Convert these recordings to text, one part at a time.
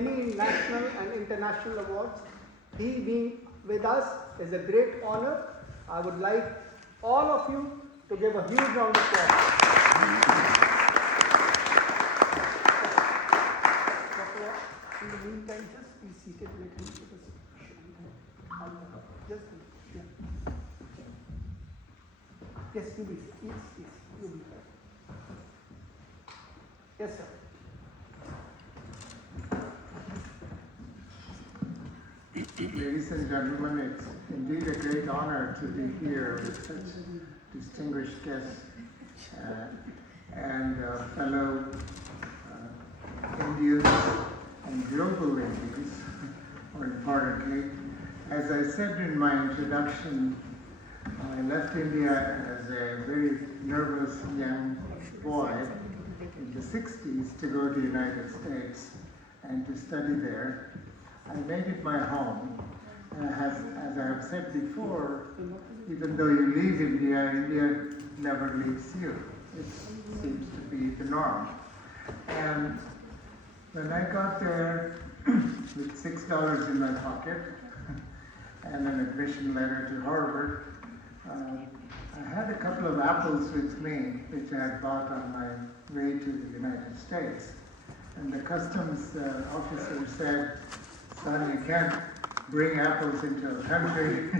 many national and international awards. He being with us is a great honor. I would like all of you to give a huge round of applause. In the meantime, just be seated. Let him put us. Just yeah. Yes, you be. Yes, you be. Yes, sir. Ladies and gentlemen, it's indeed a great honor to be here with such distinguished guests and fellow Indians and global Indians, more importantly. As I said in my introduction, I left India as a very nervous young boy in the 60s to go to the United States and to study there. I made it my home. As I have said before, even though you leave India, India never leaves you. It seems to be the norm. And when I got there with $6 in my pocket and an admission letter to Harvard, I had a couple of apples with me, which I had bought on my way to the United States. And the customs officer said, "Son, you can't bring apples into a country."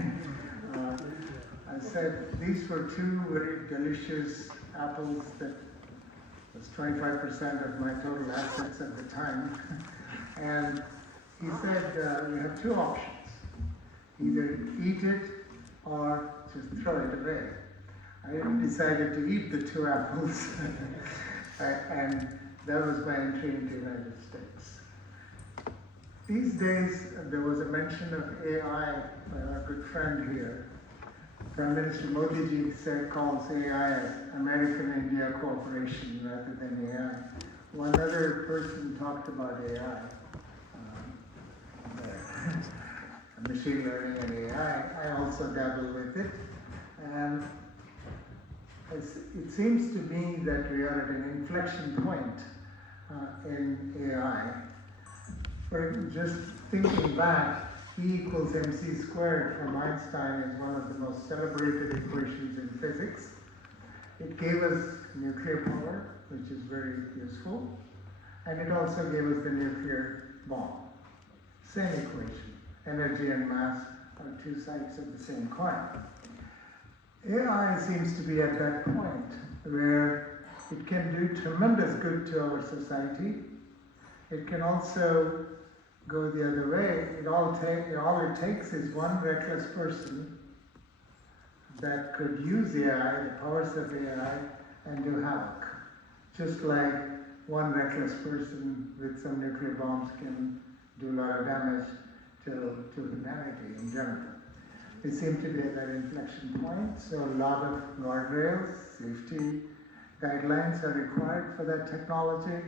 I said, these were two very delicious apples that was 25% of my total assets at the time. And he said, you have two options. Either eat it or just throw it away. I decided to eat the two apples. And that was my entry into the United States. These days, there was a mention of AI by our good friend here. Prime Minister Modi ji calls AI as American-India cooperation rather than AI. One other person talked about AI, machine learning and AI. I also dabble with it. And it seems to me that we are at an inflection point in AI. Just thinking back, E equals mc squared from Einstein is one of the most celebrated equations in physics. It gave us nuclear power, which is very useful, and it also gave us the nuclear bomb. Same equation. Energy and mass are two sides of the same coin. AI seems to be at that point where it can do tremendous good to our society. It can also go the other way. All it takes is one reckless person that could use AI, the powers of AI, and do havoc. Just like one reckless person with some nuclear bombs can do a lot of damage to humanity in general. We seem to be at that inflection point, so a lot of guardrails, safety guidelines are required for that technology.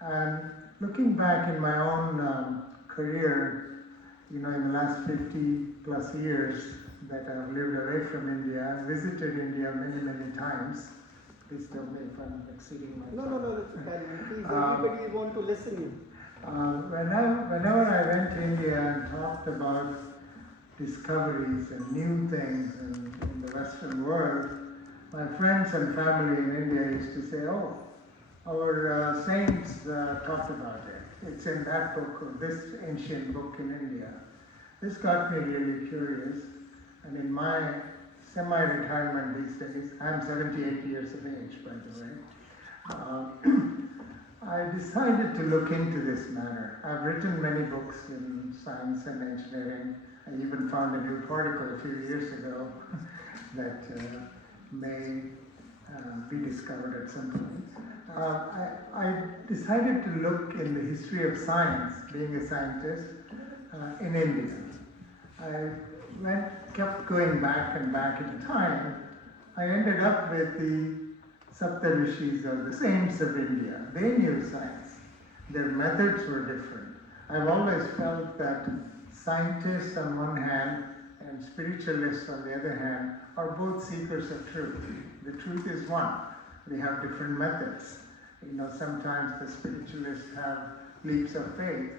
And looking back in my own career, in the last 50 plus years that I've lived away from India, I visited India many, many times. Please tell me if I'm exceeding my time. No, that's okay. Please, everybody want to listen to you. Whenever I went to India and talked about discoveries and new things in the Western world, my friends and family in India used to say, "Oh, our saints talked about it. It's in that book or this ancient book in India." This got me really curious, and in my semi-retirement these days, I'm 78 years of age, by the way, I decided to look into this matter. I've written many books in science and engineering. I even found a new particle a few years ago that may be discovered at some point. I decided to look in the history of science, being a scientist, in India. I kept going back and back in time. I ended up with the Saptarishis or the saints of India. They knew science. Their methods were different. I've always felt that scientists on one hand and spiritualists on the other hand are both seekers of truth. The truth is one. They have different methods. Sometimes the spiritualists have leaps of faith,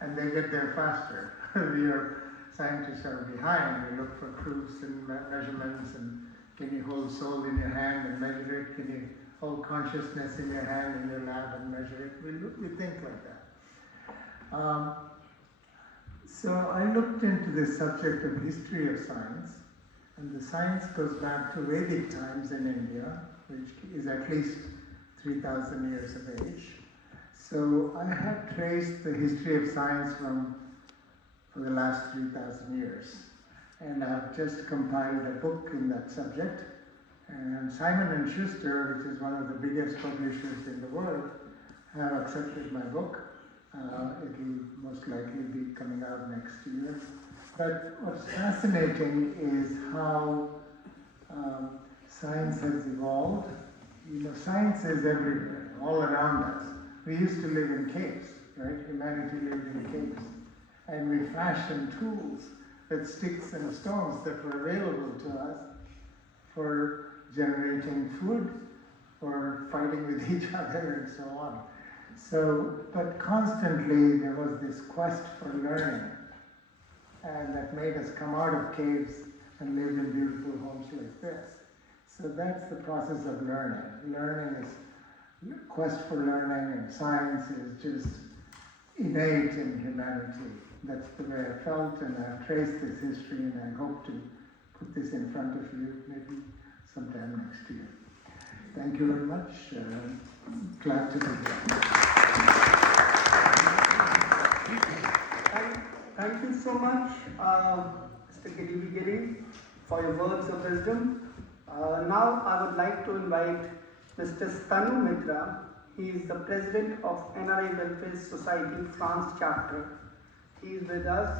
and they get there faster. Scientists are behind. We look for proofs and measurements, and can you hold soul in your hand and measure it? Can you hold consciousness in your hand in your lab and measure it? We think like that. So I looked into the subject of history of science, and the science goes back to Vedic times in India, which is at least 3,000 years of age. So I have traced the history of science for the last 3,000 years. And I've just compiled a book in that subject. And Simon & Schuster, which is one of the biggest publishers in the world, have accepted my book. It will most likely be coming out next year. But what's fascinating is how science has evolved. You know, science is everywhere, all around us. We used to live in caves, right? Humanity lived in caves. And we fashioned tools with sticks and stones that were available to us for generating food, for fighting with each other, and so on. So, but constantly there was this quest for learning, and that made us come out of caves and live in beautiful homes like this. So that's the process of learning. Learning is quest for learning, and science is just innate in humanity. That's the way I felt, and I've traced this history, and I hope to put this in front of you maybe sometime next year. Thank you very much. Glad to be here. Thank you so much, Mr. K.D.V. Giri, for your words of wisdom. Now I would like to invite Mr. Stanu Mitra. He is the president of NRI Welfare Society France chapter. He is with us.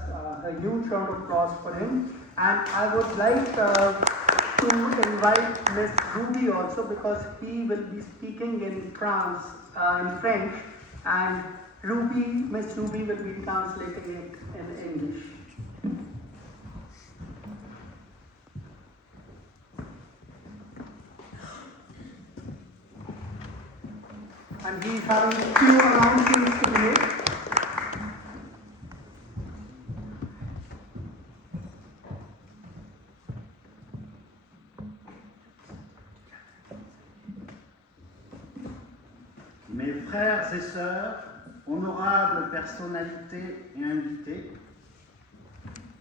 A huge round of applause for him. And I would like to invite Ms. Ruby also, because he will be speaking in France, in French, and Ms. Ruby will be translating it in English. And he is having a few announcements to make. Mes frères et sœurs, honorables personnalités et invités,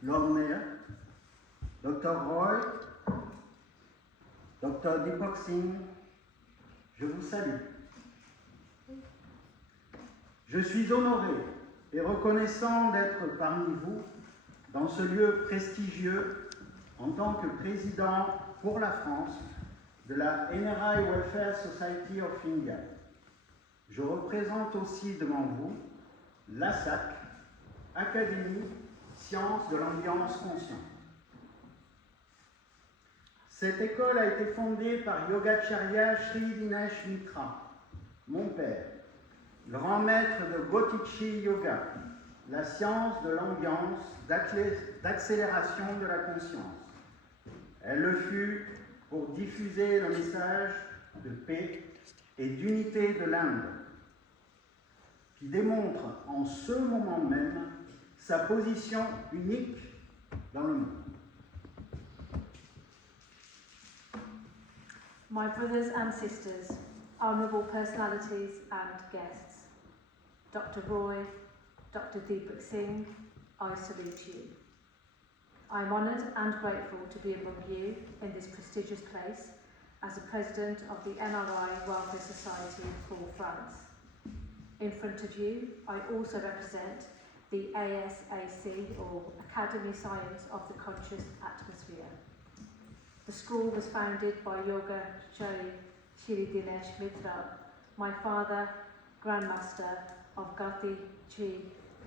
Lord Mayor, Dr. Roy, Dr. Deepak Singh, je vous salue. Je suis honoré et reconnaissant d'être parmi vous dans ce lieu prestigieux en tant que président pour la France de la NRI Welfare Society of India. Je représente aussi devant vous l'ASAC, Académie Sciences de l'Ambiance Consciente. Cette école a été fondée par Yogacharya Sri Dinesh Mitra, mon père, grand maître de Gotichi Yoga, la science de l'ambiance, d'accélération de la conscience. Elle le fut pour diffuser le message de paix et d'unité de l'Inde, qui démontre en ce moment même sa position unique dans le monde. My brothers and sisters, honourable personalities and guests, Dr. Roy, Dr. Deepak Singh, I salute you. I am honoured and grateful to be among you in this prestigious place as the President of the NRI Welfare Society for France. In front of you, I also represent the ASAC, or Academy Science of the Conscious Atmosphere. The school was founded by Yogacharya Sri Dinesh Mitra, my father, Grandmaster of Gati Chi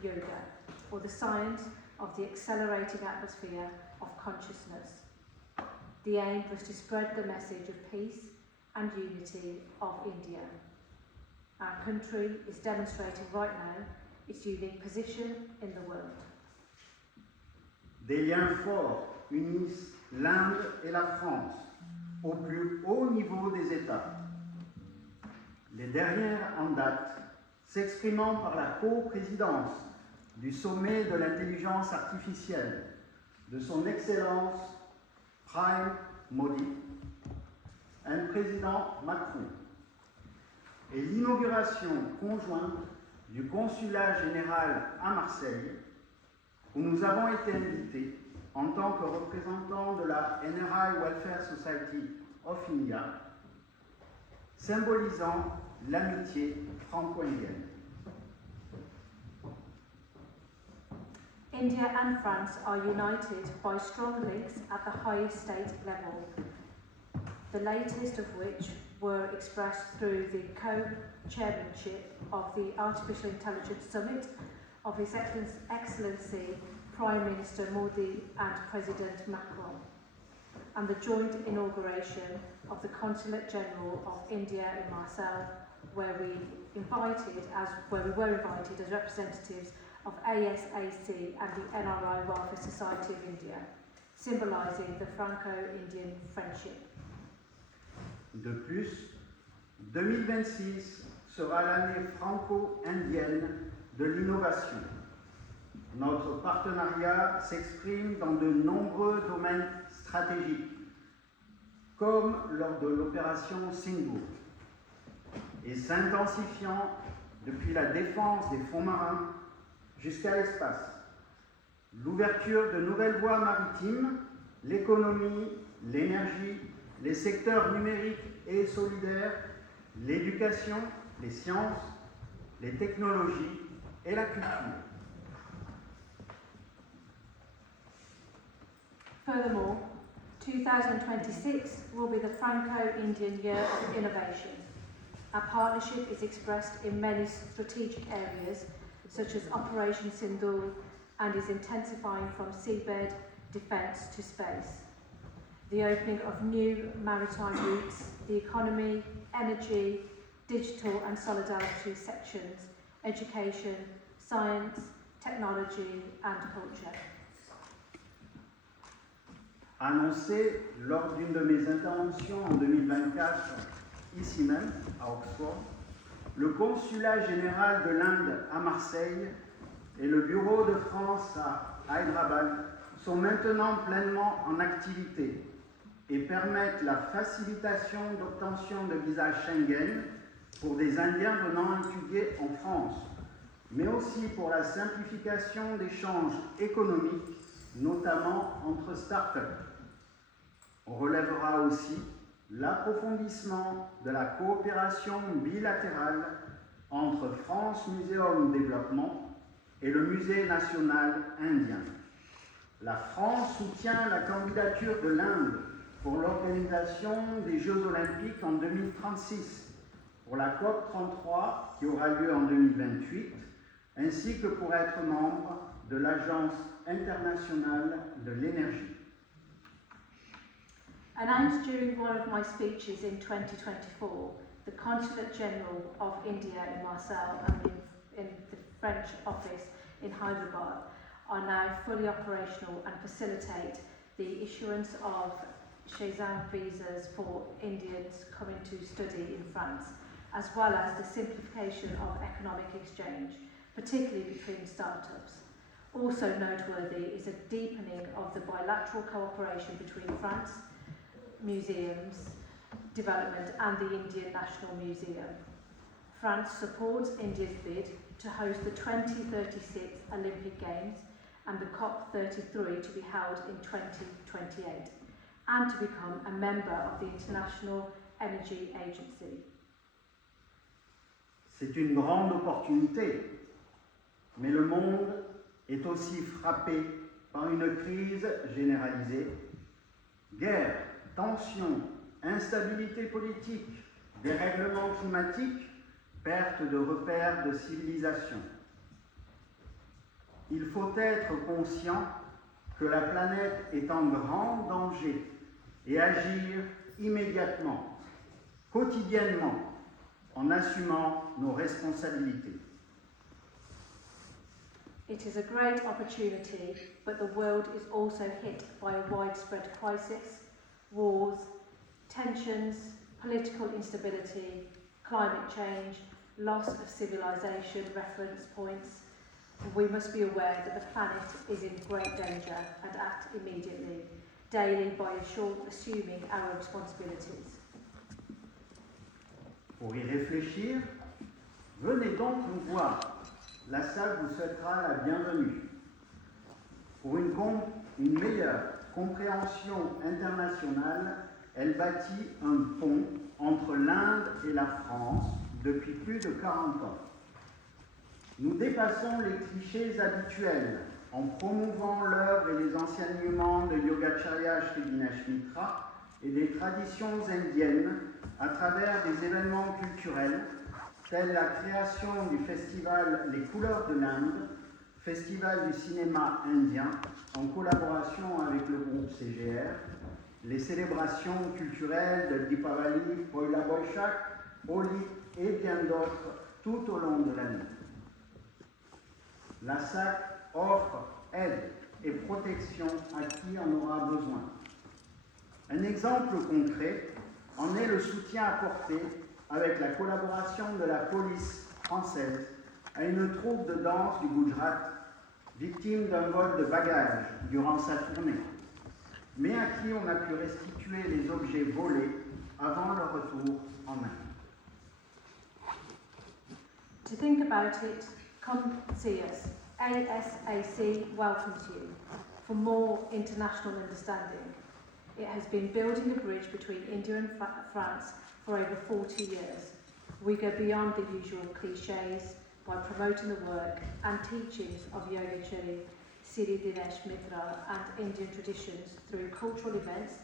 Yoga, or the science of the accelerating atmosphere of consciousness. The aim was to spread the message of peace and unity of India. Our country is demonstrating right now its unique position in the world. Des liens forts unissent l'Inde et la France au plus haut niveau des États. Les dernières en date s'exprimant par la coprésidence du sommet de l'intelligence artificielle de son Excellence Prime Modi, un président Macron, et l'inauguration conjointe du consulat général à Marseille, où nous avons été invités en tant que représentants de la NRI Welfare Society of India, symbolisant l'amitié franco-indienne. India and France are united by strong links at the highest state level, the latest of which were expressed through the co-chairmanship of the Artificial Intelligence Summit of His Excellency Prime Minister Modi and President Macron, and the joint inauguration of the Consulate General of India in Marseille, where we were invited as representatives of ASAC and the NRI Welfare Society of India, symbolising the Franco-Indian friendship. De plus, 2026 sera l'année franco-indienne de l'innovation. Notre partenariat s'exprime dans de nombreux domaines stratégiques, comme lors de l'opération Singhur, et s'intensifiant depuis la défense des fonds marins jusqu'à l'espace. L'ouverture de nouvelles voies maritimes, l'économie, l'énergie, les secteurs numériques et solidaires, l'éducation, les sciences, les technologies et la culture. Furthermore, 2026 will be the Franco-Indian Year of Innovation. Our partnership is expressed in many strategic areas, such as Operation Sindoor, and is intensifying from seabed defence to space. The opening of new maritime routes, the economy, energy, digital and solidarity sections, education, science, technology and culture. Annoncé lors d'une de mes interventions en 2024, ici même, à Oxford, le consulat général de l'Inde à Marseille et le bureau de France à Hyderabad sont maintenant pleinement en activité et permettent la facilitation d'obtention de visas Schengen pour des Indiens venant étudier en France, mais aussi pour la simplification d'échanges économiques, notamment entre start-up. On relèvera aussi l'approfondissement de la coopération bilatérale entre France Muséum Développement et le Musée national indien. La France soutient la candidature de l'Inde pour l'organisation des Jeux olympiques en 2036, pour la COP 33 qui aura lieu en 2028, ainsi que pour être membre de l'Agence internationale de l'énergie. Announced during one of my speeches in 2024, the Consulate General of India in Marseille and in the French office in Hyderabad are now fully operational and facilitate the issuance of Shenzhen visas for Indians coming to study in France, as well as the simplification of economic exchange, particularly between startups. Also noteworthy is a deepening of the bilateral cooperation between France Museums Development and the Indian National Museum. France supports India's bid to host the 2036 Olympic Games and the COP33 to be held in 2028, and to become a member of the International Energy Agency. C'est une grande opportunité, mais le monde est aussi frappé par une crise généralisée, guerre, tensions, instabilité politique, dérèglement climatique, perte de repères de civilisation. Il faut être conscient que la planète est en grand danger et agir immédiatement, quotidiennement, en assumant nos responsabilités. It is a great opportunity, but the world is also hit by a widespread crisis, wars, tensions, political instability, climate change, loss of civilization reference points. We must be aware that the planet is in great danger and act immediately, daily by assuming our responsibilities. Pour y réfléchir, venez donc nous voir. La salle vous souhaitera la bienvenue. Pour une meilleure compréhension internationale, elle bâtit un pont entre l'Inde et la France depuis plus de 40 ans. Nous dépassons les clichés habituels en promouvant l'œuvre et les enseignements de Yogacharya Sri Dinesh Mitra et des traditions indiennes à travers des événements culturels tels la création du festival Les Couleurs de l'Inde, festival du cinéma indien en collaboration avec le groupe CGR, les célébrations culturelles de Deepavali, Poila Boishak, Holi et bien d'autres tout au long de l'année. La SAC offre aide et protection à qui en aura besoin. Un exemple concret en est le soutien apporté avec la collaboration de la police française à une troupe de danse du Gujarat, victime d'un vol de bagages durant sa tournée, mais à qui on a pu restituer les objets volés avant leur retour en Inde. To think about it, come see us. ASAC welcomes you for more international understanding. It has been building a bridge between India and France for over 40 years. We go beyond the usual clichés by promoting the work and teachings of Yogacharya Sri Dinesh Mitra and Indian traditions through cultural events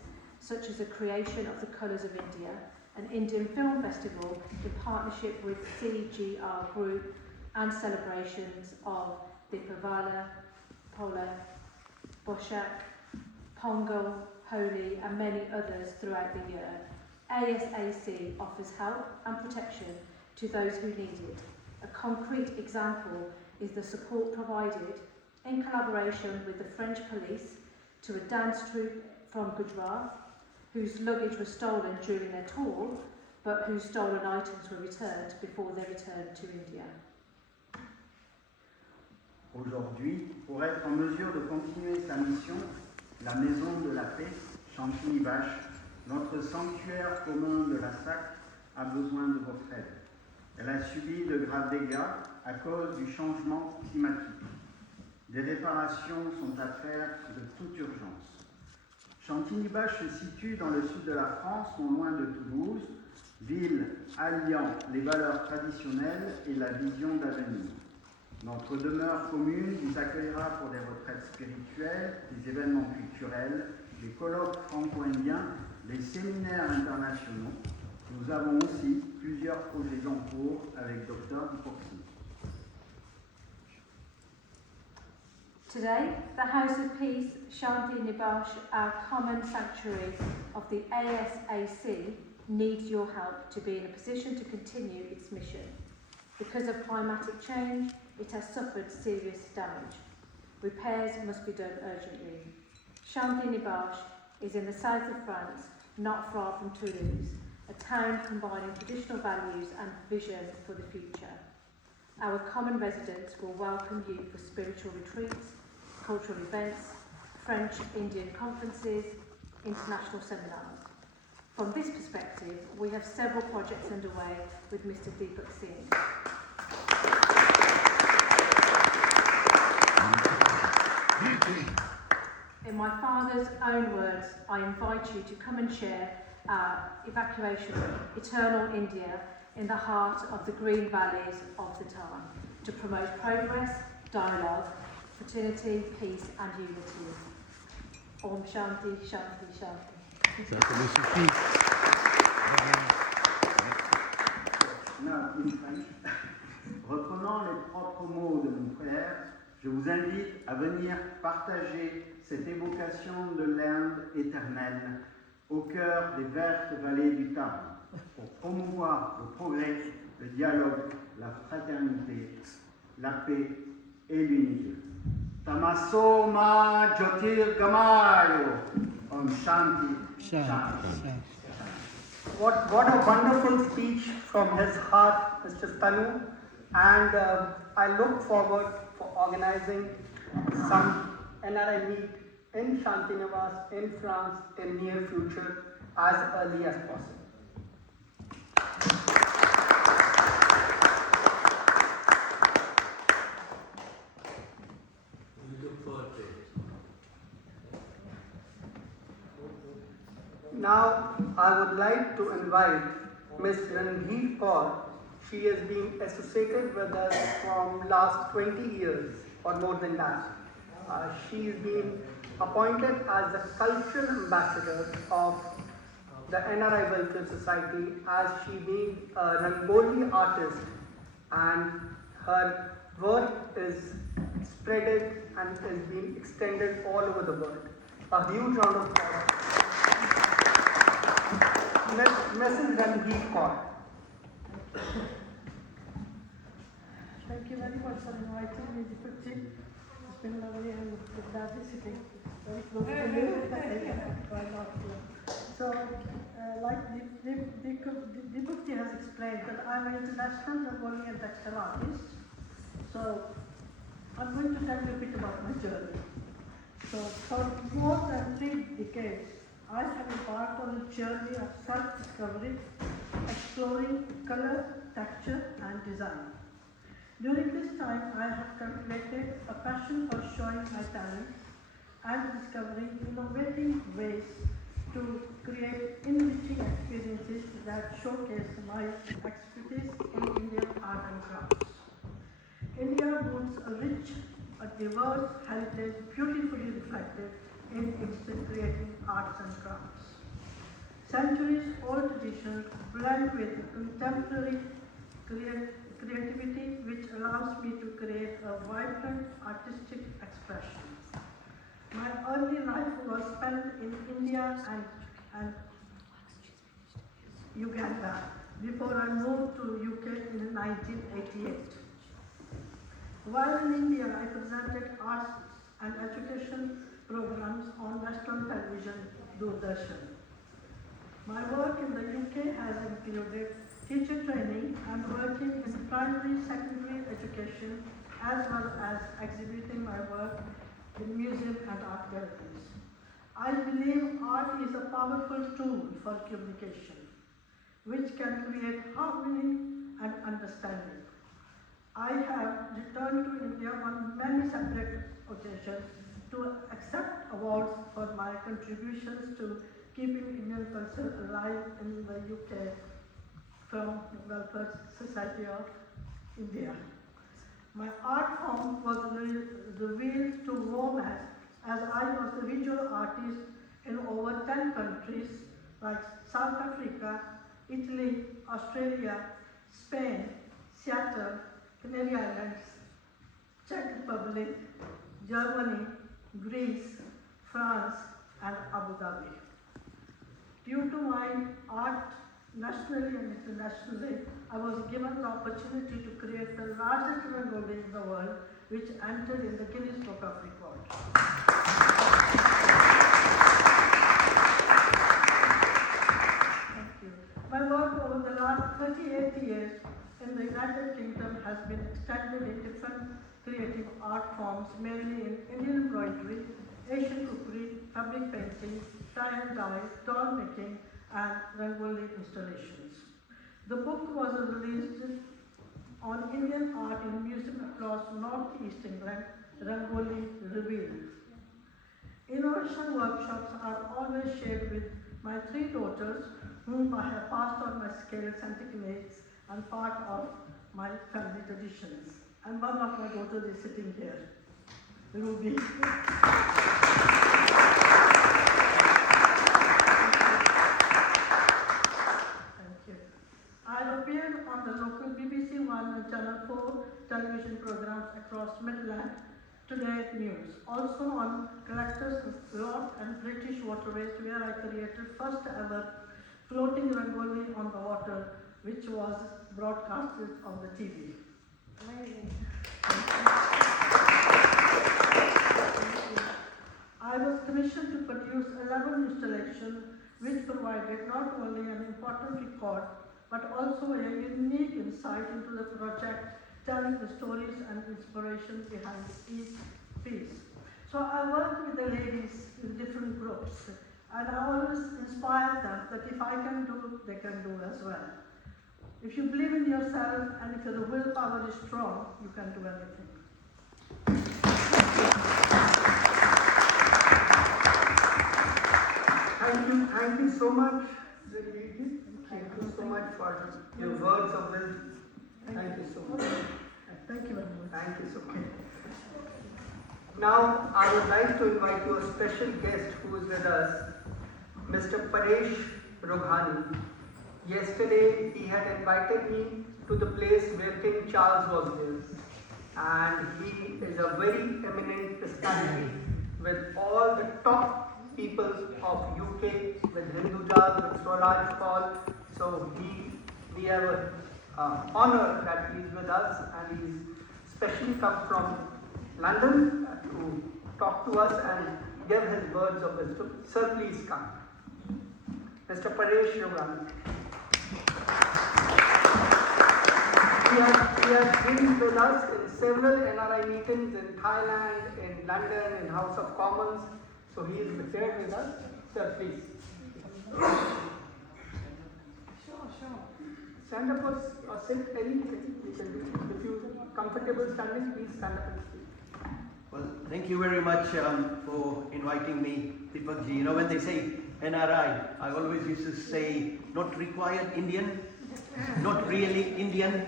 such as the creation of the Colours of India, an Indian film festival in partnership with CGR Group, and celebrations of Deepavali, Pola, Boshak, Pongal, Holi and many others throughout the year. ASAC offers help and protection to those who need it. A concrete example is the support provided in collaboration with the French police to a dance troupe from Gujarat whose luggage was stolen during their tour, but whose stolen items were returned before they returned to India. Aujourd'hui, pour être en mesure de continuer sa mission, la Maison de la Paix, Chantilly-Vache, notre sanctuaire commun de la SAC, a besoin de votre aide. Elle a subi de graves dégâts à cause du changement climatique. Des réparations sont à faire de toute urgence. Chantilly-Vache se situe dans le sud de la France, non loin de Toulouse, ville alliant les valeurs traditionnelles et la vision d'avenir. Notre demeure commune vous accueillera pour des retraites spirituelles, des événements culturels, des colloques franco-indiens, des séminaires internationaux. Nous avons aussi plusieurs projets en cours avec Dr. Dipoxi. Today, the House of Peace, Shanti Nibash, our common sanctuary of the ASAC, needs your help to be in a position to continue its mission. Because of climatic change, it has suffered serious damage. Repairs must be done urgently. Shanti Nibash is in the south of France, not far from Toulouse, a town combining traditional values and vision for the future. Our common residents will welcome you for spiritual retreats, cultural events, French-Indian conferences, international seminars. From this perspective, we have several projects underway with Mr. Deepak Singh. In my father's own words, I invite you to come and share our evacuation of eternal India in the heart of the green valleys of the Tarn, to promote progress, dialogue, fraternity, peace and unity. Om Shanti, Shanti, Shanti. Now, in French, reprenant les propres mots de mon frère, je vous invite à venir partager cette évocation de l'Inde éternelle au cœur des vertes vallées du Tarn, pour promouvoir le progrès, le dialogue, la fraternité, la paix et l'unité. Tamaso ma Jyotir Gamayo, Om Shanti, Shanti. What a wonderful speech from his heart, Mr. Stanu, and I look forward for organizing some NRI meet in Shantinivas in France in near future as early as possible. We look forward to it. Now, I would like to invite Ms. Ranveer Kaur. She has been associated with us from last 20 years or more than that. She has been appointed as the cultural ambassador of the NRI Welfare Society, as she being a Rangoli artist, and her work is spreaded and is being extended all over the world. A huge round of applause. Mrs. Ranveer Kaur. Thank you very much for inviting me, Deepakji. It's been lovely and glad to sitting very close to you. Why not? So, like Deepakji has explained, that I'm an international Rangoli and textile artist. So, I'm going to tell you a bit about my journey. So, for more than 3 decades, I have embarked on a journey of self-discovery, exploring color, texture, and design. During this time, I have cultivated a passion for showing my talents and discovering innovative ways to create enriching experiences that showcase my expertise in Indian art and crafts. India boasts a rich, a diverse heritage beautifully reflected in its creative arts and crafts. Centuries-old traditions blend with contemporary creativity, which allows me to create a vibrant artistic expression. My early life was spent in India and Uganda before I moved to UK in 1988. While in India, I presented arts and education programs on Western television, Doordarshan. My work in the UK has included teacher training and working in primary, secondary education, as well as exhibiting my work in museum and art galleries. I believe art is a powerful tool for communication, which can create harmony and understanding. I have returned to India on many separate occasions to accept awards for my contributions to keeping Indian culture alive in the UK from the Welfare Society of India. My art form was revealed to romance, as I was the visual artist in over 10 countries like South Africa, Italy, Australia, Spain, Seattle, Canary Islands, Czech Republic, Germany, Greece, France, and Abu Dhabi. Due to my art nationally and internationally, I was given the opportunity to create the largest Rangoli in the world, which entered in the Guinness Book of Records. Thank you. My work over the last 38 years in the United Kingdom has been extended in different creative art forms, mainly in Indian embroidery, Asian cookery, fabric painting, tie and dye, doll making, and Rangoli installations. The book was released on Indian art in museum across Northeast England, Rangoli Revealed. Innovation workshops are always shared with my 3 daughters, whom I have passed on my skills and techniques and part of my family traditions. And one of my daughters is sitting here, Ruby. I appeared on the local BBC One and Channel 4 television programs across Midland, Today News. Also on Collectors Yacht and British Waterways, where I created first ever floating Rangoli on the water, which was broadcasted on the TV. Amazing. I was commissioned to produce 11 installations, which provided not only an important record but also a unique insight into the project, telling the stories and inspiration behind each piece. So I work with the ladies in different groups, and I always inspire them that if I can do, they can do as well. If you believe in yourself and if your willpower is strong, you can do anything. Thank you so much, Zindagi. Thank you so much for your words of wisdom. Thank you so much. Thank you very much. Thank you so much. Now, I would like to invite you a special guest who is with us, Mr. Paresh Roghani. Yesterday, he had invited me to the place where King Charles was there. And he is a very eminent personality with all the top people of UK, with Hinduja, with Swaraj Paul. So we have an honor that he is with us, and he's specially come from London to talk to us and give his words of wisdom. Sir, please come. Mr. Paresh Roghani. He has been with us in several NRI meetings in Thailand, in London, in House of Commons. So he is here with us. Sir, please. Sure. Stand up or sit anything you can do. If you are comfortable standing, please stand up and speak. Well, thank you very much for inviting me, Deepak ji. You know, when they say NRI, I always used to say not required Indian, not really Indian.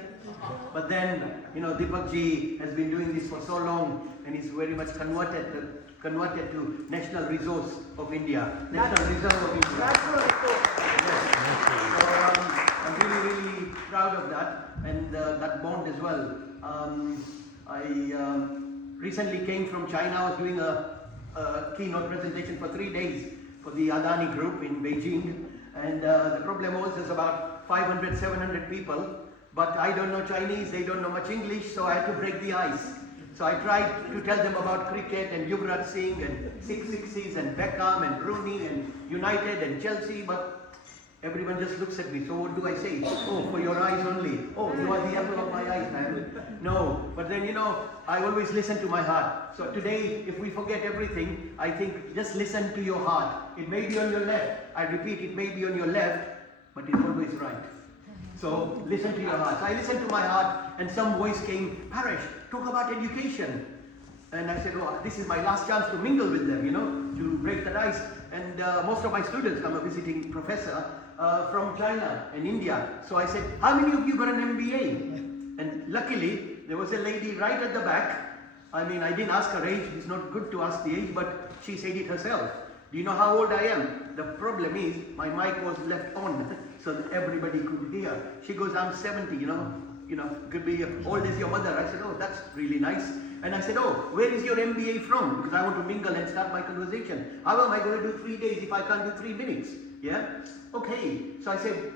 But then, you know, Deepak ji has been doing this for so long, and he's very much converted to National Resource of India. National Reserve of India. Yes. So I'm really proud of that, and that bond as well. I recently came from China. I was doing a keynote presentation for 3 days for the Adani Group in Beijing, and the problem was there's about 500, 700 people, but I don't know Chinese, they don't know much English, so I had to break the ice. So I tried to tell them about cricket and Yuvraj Singh and Six Sixes and Beckham and Rooney and United and Chelsea, but everyone just looks at me. So what do I say? Oh, for your eyes only. Oh, you are the apple of my eyes, man. No, but then, you know, I always listen to my heart. So today, if we forget everything, I think just listen to your heart. It may be on your left. I repeat, it may be on your left, but it's always right. So listen to your heart. So I listened to my heart, and some voice came, Paresh, talk about education. And I said, oh, this is my last chance to mingle with them, you know, to break the ice. And most of my students, I'm a visiting professor from China and India. So I said, how many of you got an MBA? And luckily, there was a lady right at the back. I mean, I didn't ask her age. It's not good to ask the age, but she said it herself. Do you know how old I am? The problem is, my mic was left on, so that everybody could hear. She goes, I'm 70, you know, could be as old as your mother. I said, oh, that's really nice. And I said, oh, where is your MBA from? Because I want to mingle and start my conversation. How am I going to do 3 days if I can't do 3 minutes? Yeah? Okay. So I said,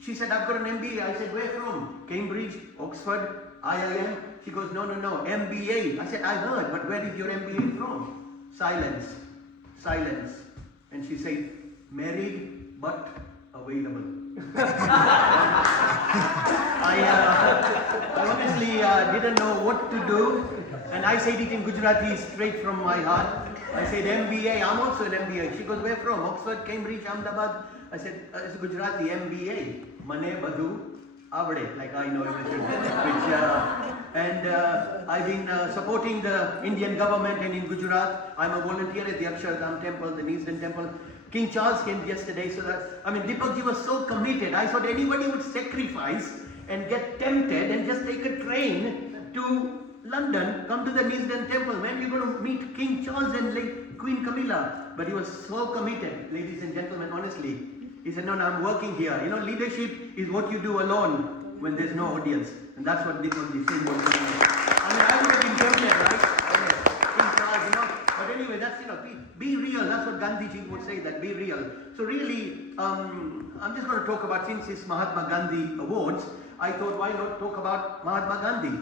she said, I've got an MBA. I said, where from? Cambridge, Oxford, IIM? She goes, no, MBA. I said, I heard, but where is your MBA from? Silence. And she said, married but available. I honestly didn't know what to do, and I said it in Gujarati straight from my heart. I said MBA, I'm also an MBA. She goes, where from? Oxford, Cambridge, Ahmedabad. I said, it's Gujarati, MBA. Mane Badhu Avade, like I know everything. And I've been supporting the Indian government, and in Gujarat, I'm a volunteer at the Akshardham Temple, the Neasden Temple. King Charles came yesterday, so that, I mean, Deepak ji was so committed. I thought anybody would sacrifice and get tempted and just take a train to London, come to the Neasden Temple. When we're going to meet King Charles and Queen Camilla. But he was so committed, ladies and gentlemen, honestly. He said, no, I'm working here. You know, leadership is what you do alone when there's no audience. And that's what Deepak ji said. I mean, I would have been tempted, right? King Charles, you know. But anyway, that's, you know, be real. That's what Gandhiji would say, that be real. So really, I'm just going to talk about, since it's Mahatma Gandhi Awards, I thought, why not talk about Mahatma Gandhi?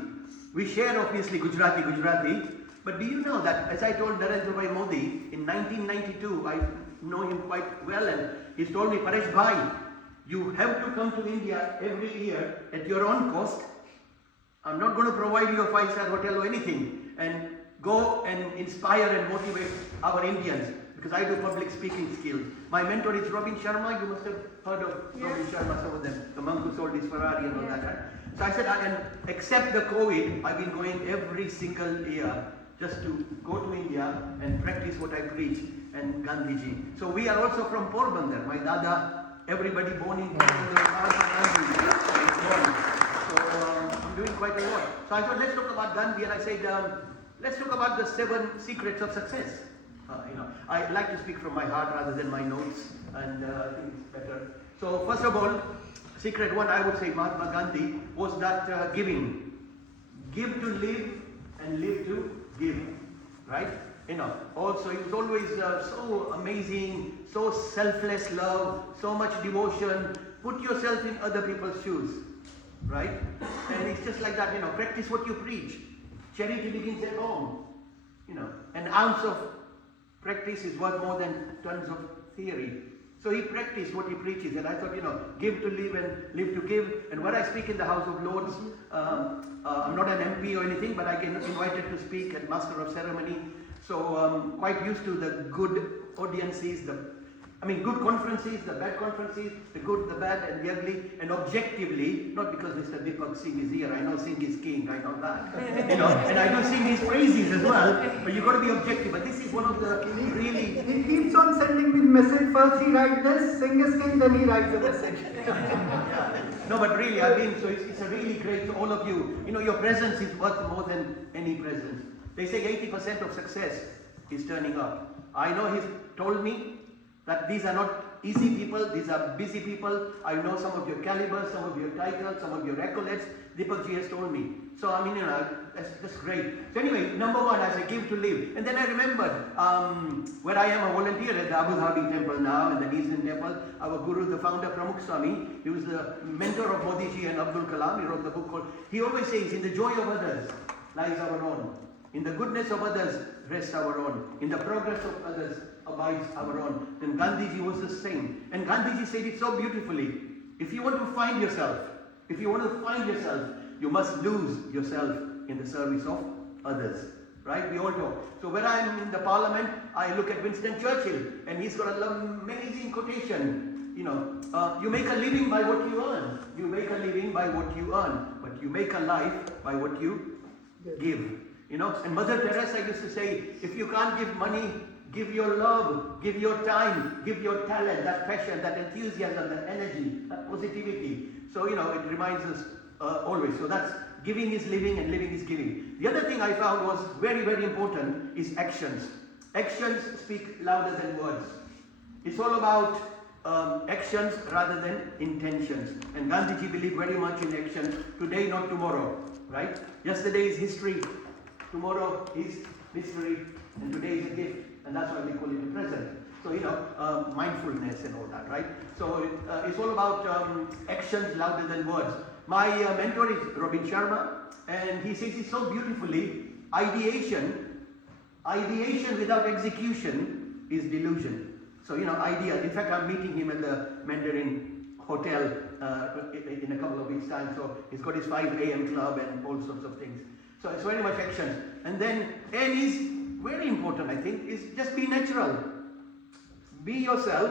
We share, obviously, Gujarati, but do you know that, as I told Narendra Bhai Modi, in 1992, I know him quite well, and he's told me, Paresh Bhai, You have to come to India every year at your own cost. I'm not going to provide you a 5-star hotel or anything. And go and inspire and motivate our Indians, because I do public speaking skills. My mentor is Robin Sharma. You must have heard of Robin Sharma, some of them, the monk who sold his Ferrari and all that. Right? So I said, except the COVID, I've been going every single year just to go to India and practice what I preach and Gandhiji. So we are also from Porbandar. My dada, everybody born in Porbandar, so I'm doing quite a lot. So I thought, let's talk about Gandhi, and I said, let's talk about the 7 secrets of success. I like to speak from my heart rather than my notes, and I think it's better. So first of all, secret 1, I would say Mahatma Gandhi was that giving. Give to live and live to give, right? Also he was always so amazing, so selfless love, so much devotion. Put yourself in other people's shoes, right? And it's just like that, practice what you preach. Charity begins at home. An ounce of practice is worth more than tons of theory. So he practiced what he preaches, and I thought, give to live and live to give. And when I speak in the House of Lords, I'm not an MP or anything, but I get invited to speak at Master of Ceremony. So I'm quite used to the good audiences, good conferences, the bad conferences, the good, the bad, and the ugly, and objectively, not because Mr. Deepak Singh is here, I know Singh is king, I know that, and I do sing his praises as well, but you've got to be objective. But this is one of the really... He keeps on sending me message. First he writes this, Singh is king, then he writes a message. No, but really, so it's a really great, to all of you, your presence is worth more than any presence. They say 80% of success is turning up. I know he's told me that these are not easy people, these are busy people. I know some of your calibers, some of your titles, some of your accolades. Deepak ji has told me. So, that's great. So anyway, number 1, I say give to live. And then I remembered, where I am a volunteer at the Abu Dhabi temple now, and the Eastern temple, our guru, the founder, Pramukh Swami, he was the mentor of Modi ji and Abdul Kalam. He wrote the book called, he always says, in the joy of others lies our own. In the goodness of others rests our own. In the progress of others abides our own. Then Gandhiji was the same. And Gandhiji said it so beautifully. If you want to find yourself, you must lose yourself in the service of others. Right? We all know. So when I'm in the parliament, I look at Winston Churchill, and he's got an amazing quotation. You make a living by what you earn. You make a living by what you earn. But you make a life by what you give. And Mother Teresa used to say, if you can't give money, give your love, give your time, give your talent, that passion, that enthusiasm, that energy, that positivity. So, it reminds us always. So that's giving is living and living is giving. The other thing I found was very, very important is actions. Actions speak louder than words. It's all about actions rather than intentions. And Gandhiji believed very much in actions. Today, not tomorrow. Right? Yesterday is history. Tomorrow is mystery, and today is a gift, and that's why we call it the present. So, mindfulness and all that, right? So, it's all about actions louder than words. My mentor is Robin Sharma, and he says it so beautifully, ideation without execution is delusion. So, idea. In fact, I'm meeting him at the Mandarin Hotel in a couple of weeks' time. So, he's got his 5 a.m. club and all sorts of things. So it's very much action. And then N is very important, I think, is just be natural. Be yourself,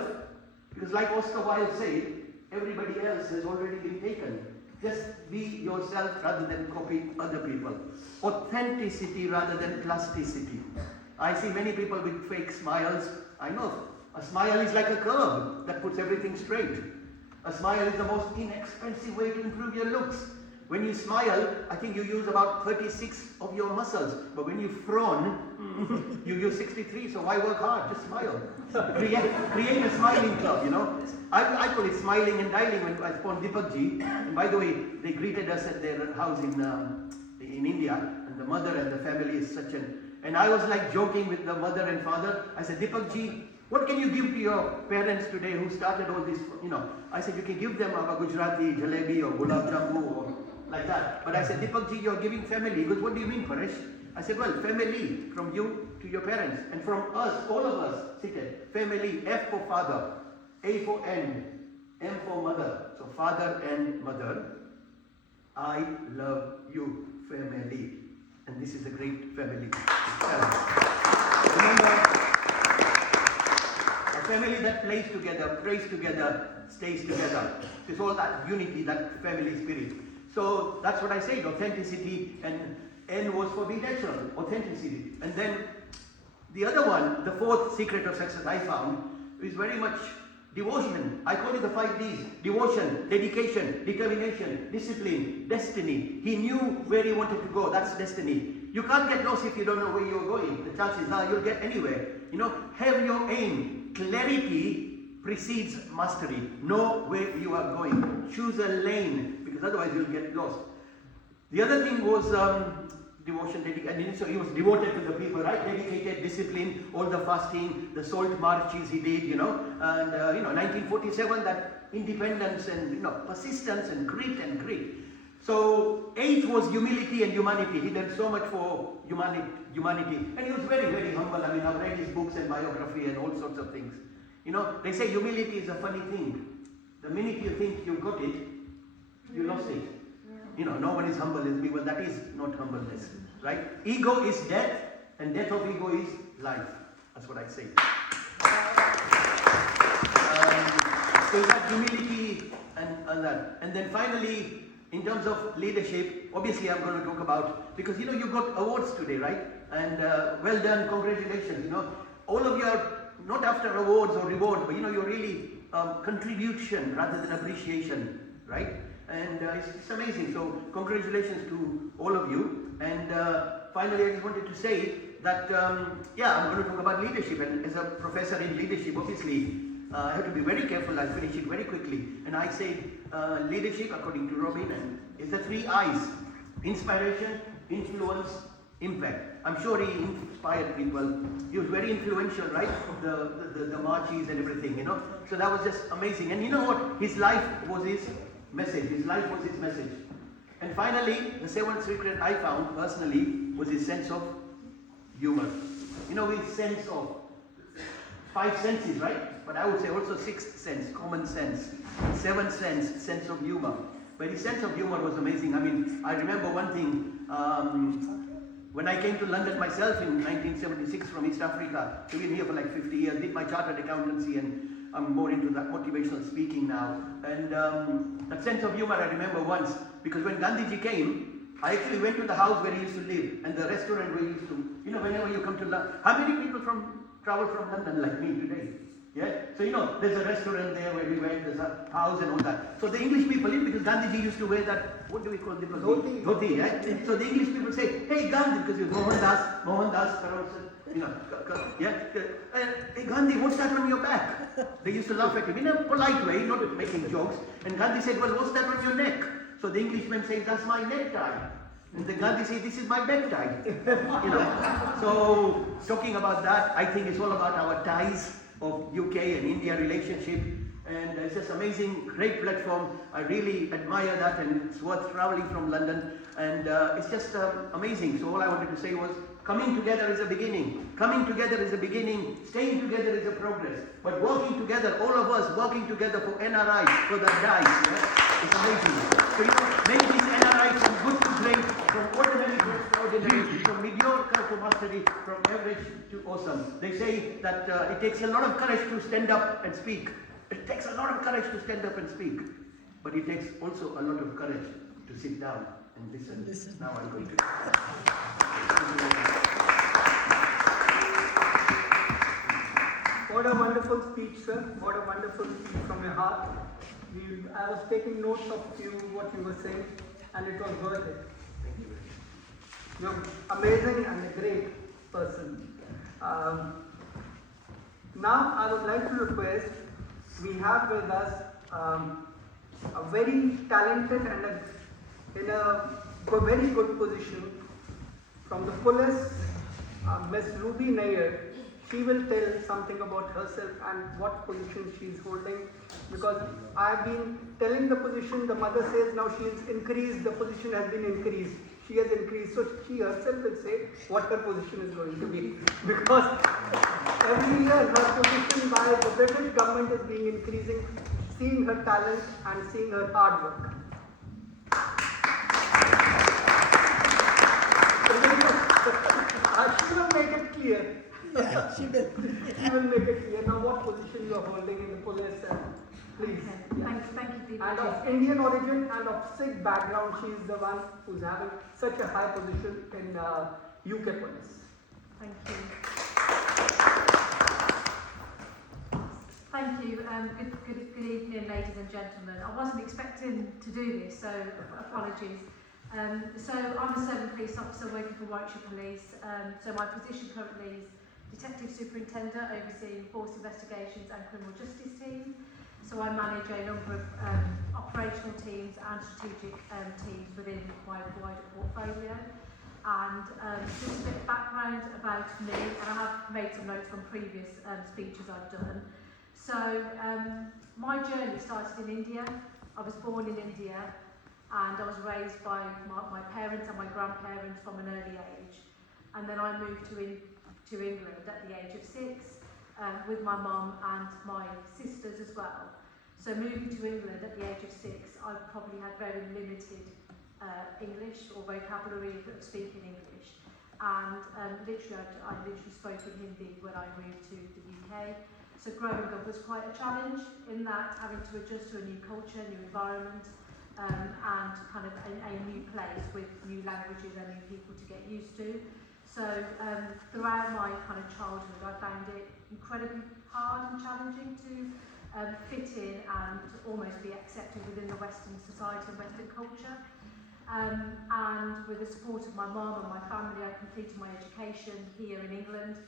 because like Oscar Wilde said, everybody else has already been taken. Just be yourself rather than copy other people. Authenticity rather than plasticity. I see many people with fake smiles. I know, a smile is like a curve that puts everything straight. A smile is the most inexpensive way to improve your looks. When you smile, I think you use about 36 of your muscles. But when you frown, you use 63. So why work hard? Just smile. Create a smiling club, I call it smiling and dialing when I spawned Deepak ji. And by the way, they greeted us at their house in India. And the mother and the family is such an... And I was like joking with the mother and father. I said, Deepak ji, what can you give to your parents today who started all this, I said, you can give them a Gujarati jalebi or gulab jambu or like that. But I said, Deepak ji, you're giving family. He goes, what do you mean, Paresh? I said, well, family, from you to your parents. And from us, all of us, seated. Family, F for father, A for N, M for mother, so father and mother. I love you, family. And this is a great family. Remember, a family that plays together, prays together, stays together. It's all that unity, that family spirit. So that's what I said, authenticity, and N was for being natural, authenticity. And then the other one, the fourth secret of success I found, is very much devotion. I call it the 5 Ds. Devotion, dedication, determination, discipline, destiny. He knew where he wanted to go. That's destiny. You can't get lost if you don't know where you're going. The chances are you'll get anywhere. You know, have your aim. Clarity precedes mastery. Know where you are going. Choose a lane, because otherwise you'll get lost. The other thing was devotion, dedication. So he was devoted to the people, right? Dedicated, discipline, all the fasting, the salt marches he did, you know. And, 1947, that independence and, persistence and grit and grit. So 8 was humility and humanity. He did so much for humanity. And he was very, very humble. I mean, I've read his books and biography and all sorts of things. You know, they say humility is a funny thing. The minute you think you got it, you lost it. You know, no one is humble as me. Well, that is not humbleness, right? Ego is death, and death of ego is life. That's what I say. So that humility and that. And then finally, in terms of leadership, obviously I'm going to talk about, because you got awards today, right? And well done, congratulations. All of you are not after awards or rewards, but you're really contribution rather than appreciation, right? And it's amazing. So congratulations to all of you. And finally, I just wanted to say that, I'm going to talk about leadership. And as a professor in leadership, obviously, I have to be very careful. I'll finish it very quickly. And I say leadership, according to Robin, is the 3 I's. Inspiration, influence, impact. I'm sure he inspired people. He was very influential, right? The marches and everything, So that was just amazing. And you know what? His life was his message. His life was his message. And finally, the 7th secret I found personally was his sense of humor. His sense of 5 senses, right? But I would say also 6th sense, common sense. 7th sense of humor. But his sense of humor was amazing. I mean, I remember one thing, when I came to London myself in 1976 from East Africa, I've been here for like 50 years, did my chartered accountancy, and I'm more into that motivational speaking now. And that sense of humor I remember once, because when Gandhiji came, I actually went to the house where he used to live, and the restaurant where he used to, whenever you come to London, how many people travel from London like me today? Yeah? So there's a restaurant there where we went, there's a house and all that. So the English people, because Gandhiji used to wear that, what do we call it? Dhoti, yeah? So the English people say, hey Gandhi, because he was Mohandas Karamchand. Hey Gandhi, what's that on your back? They used to laugh at him in a polite way, not making jokes. And Gandhi said, well, what's that on your neck? So the Englishman says, that's my necktie. And the Gandhi says, this is my necktie. So talking about that, I think it's all about our ties of UK and India relationship. And it's just amazing, great platform. I really admire that, and it's worth traveling from London. And it's just amazing. So all I wanted to say was, coming together is a beginning. Coming together is a beginning. Staying together is a progress. But working together, all of us working together for NRI, for the DICE, it's amazing. So make this NRI from good to great, from ordinary to extraordinary, from mediocre to mastery, from average to awesome. They say that it takes a lot of courage to stand up and speak. It takes a lot of courage to stand up and speak. But it takes also a lot of courage to sit down and listen. Now I'm going to... What a wonderful speech, sir. What a wonderful speech from your heart. I was taking notes of what you were saying, and it was worth it. Thank you. You're amazing and a great person. Now I would like to request, we have with us a very talented and in a very good position from the police, Miss Ruby Nair. She will tell something about herself and what position she is holding, because I have been telling the position, the mother says now she has increased, the position has been increased. She has increased, so she herself will say what her position is going to be. Because every year her position by the British government is being increasing seeing her talent and seeing her hard work. She will make it clear. Yeah, she will. She will make it clear now what position you are holding in the police. Please. Okay. Thank you, Deepak. And of Indian origin and of Sikh background, she is the one who's having such a high position in UK police. Thank you. Thank you. Good evening, ladies and gentlemen. I wasn't expecting to do this, so apologies. So I'm a serving police officer working for Warwickshire Police. So my position currently is Detective Superintendent, overseeing force investigations and criminal justice teams. So I manage a number of operational teams and strategic teams within my wider portfolio. And just a bit of background about me, and I have made some notes from previous speeches I've done. So my journey started in India. I was born in India and I was raised by my parents and my grandparents from an early age. And then I moved to England at the age of 6 with my mum and my sisters as well. So moving to England at the age of 6, I probably had very limited English or vocabulary of speaking English. And literally, I literally spoke in Hindi when I moved to the UK. So growing up was quite a challenge in that having to adjust to a new culture, new environment, and kind of a new place with new languages and new people to get used to. So throughout my kind of childhood, I found it incredibly hard and challenging to fit in and almost be accepted within the Western society and Western culture. And with the support of my mum and my family, I completed my education here in England,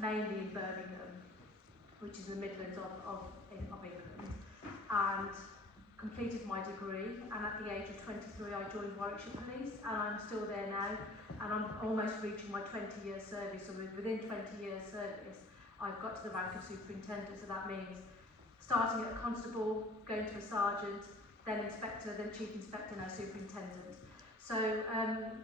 mainly in Birmingham, which is in the Midlands of England, and completed my degree. And at the age of 23, I joined Warwickshire Police, and I'm still there now, and I'm almost reaching my 20-year service. So within 20 years service, I've got to the rank of superintendent. So that means starting at a constable, going to a sergeant, then inspector, then chief inspector, now superintendent. So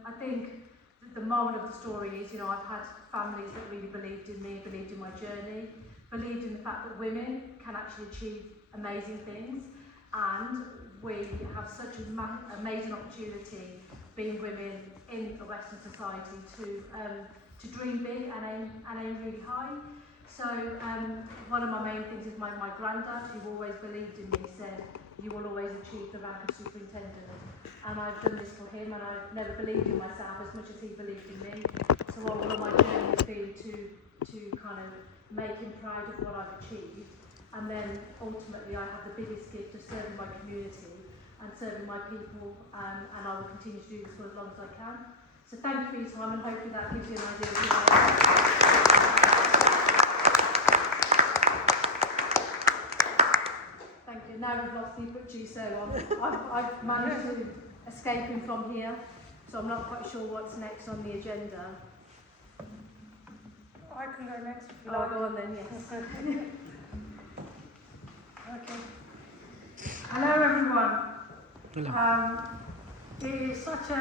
I think the moral of the story is, you know, I've had families that really believed in me, believed in my journey, believed in the fact that women can actually achieve amazing things, and we have such an amazing opportunity being women in a Western society to dream big and aim really high. So one of my main things is my granddad, who always believed in me, said, "You will always achieve the rank of superintendent." And I've done this for him, and I've never believed in myself as much as he believed in me. So all of my journey has been to kind of make him proud of what I've achieved. And then ultimately I have the biggest gift of serving my community and serving my people, and I will continue to do this for as long as I can. So thank you for your time, and hopefully that gives you an idea of who I am. Thank you. Now we've lost Deepak Ji, so I've managed to escape him from here, so I'm not quite sure what's next on the agenda. I can go next if you Oh, like. go on then, yes. Okay. Hello everyone. Hello. It is such a